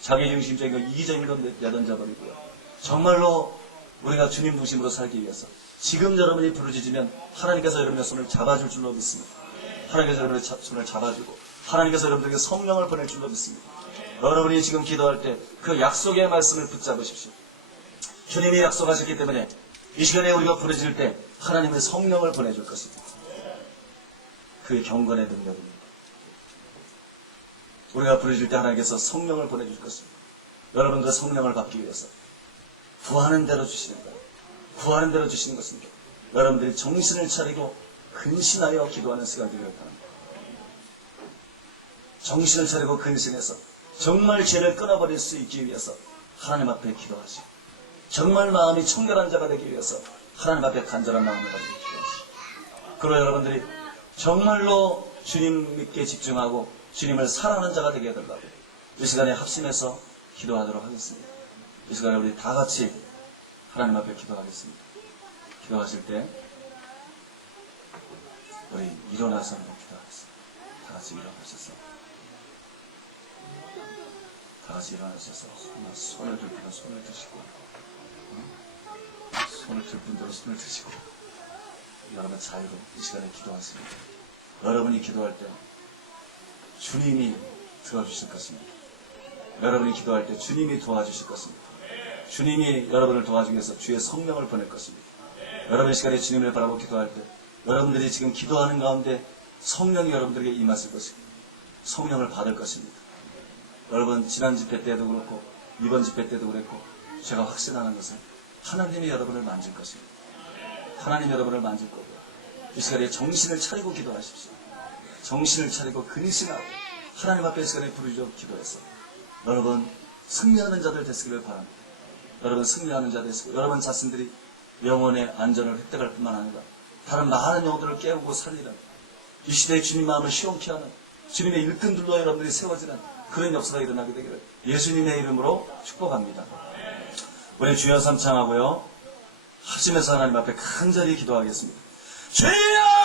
자기중심적인 것, 이기적인 것 내던져버리고요. 정말로 우리가 주님 중심으로 살기 위해서 지금 여러분이 부르짖으면 하나님께서 여러분의 손을 잡아줄 줄로 믿습니다. 하나님께서 여러분의 손을 잡아주고 하나님께서 여러분들에게 성령을 보낼 줄로 믿습니다. 여러분이 지금 기도할 때 그 약속의 말씀을 붙잡으십시오. 주님이 약속하셨기 때문에 이 시간에 우리가 부르짖을 때 하나님의 성령을 보내줄 것입니다. 그의 경건의 능력입니다. 우리가 부르짖을 때 하나님께서 성령을 보내줄 것입니다. 여러분 그 성령을 받기 위해서 구하는 대로 주시는 거예요. 구하는 대로 주시는 것입니다. 여러분들이 정신을 차리고 근신하여 기도하는 시간이 되길 바랍니다. 정신을 차리고 근신해서 정말 죄를 끊어버릴 수 있기 위해서 하나님 앞에 기도하시고 정말 마음이 청결한 자가 되기 위해서 하나님 앞에 간절한 마음을 가지고 기도하시고 그러나 여러분들이 정말로 주님께 집중하고 주님을 사랑하는 자가 되게 해달라고 이 시간에 합심해서 기도하도록 하겠습니다. 이 시간에 우리 다 같이 하나님 앞에 기도하겠습니다. 기도하실 때 우리 일어나서 한번 기도하겠습니다. 다 같이 일어나셔서 손을 들 분은 손을 드시고 손을 들 분들은 손을 드시고 여러분 자유로 이 시간에 기도하십니다. 여러분이 기도할 때 주님이 들어주실 것입니다. 여러분이 기도할 때 주님이 도와주실 것입니다. 주님이 여러분을 도와주기 위해서 주의 성령을 보낼 것입니다. 여러분 이 시간에 주님을 바라보고 기도할 때 여러분들이 지금 기도하는 가운데 성령이 여러분들에게 임하실 것입니다. 성령을 받을 것입니다. 여러분 지난 집회 때도 그렇고 이번 집회 때도 그랬고 제가 확신하는 것은 하나님이 여러분을 만질 것입니다. 하나님 여러분을 만질 거고요. 이 시간에 정신을 차리고 기도하십시오. 정신을 차리고 근신하고 하나님 앞에 이 시간에 부르짖어 기도해서 여러분 승리하는 자들 되시기를 바랍니다. 여러분 승리하는 자 되시고 여러분 자신들이 영혼의 안전을 획득할 뿐만 아니라 다른 많은 영혼들을 깨우고 살리는 이 시대의 주님 마음을 시원케 하는 주님의 일꾼들로 여러분들이 세워지는 그런 역사가 일어나게 되기를 예수님의 이름으로 축복합니다. 우리 주여 삼창하고요. 하시면서 하나님 앞에 간절히 기도하겠습니다. 주여!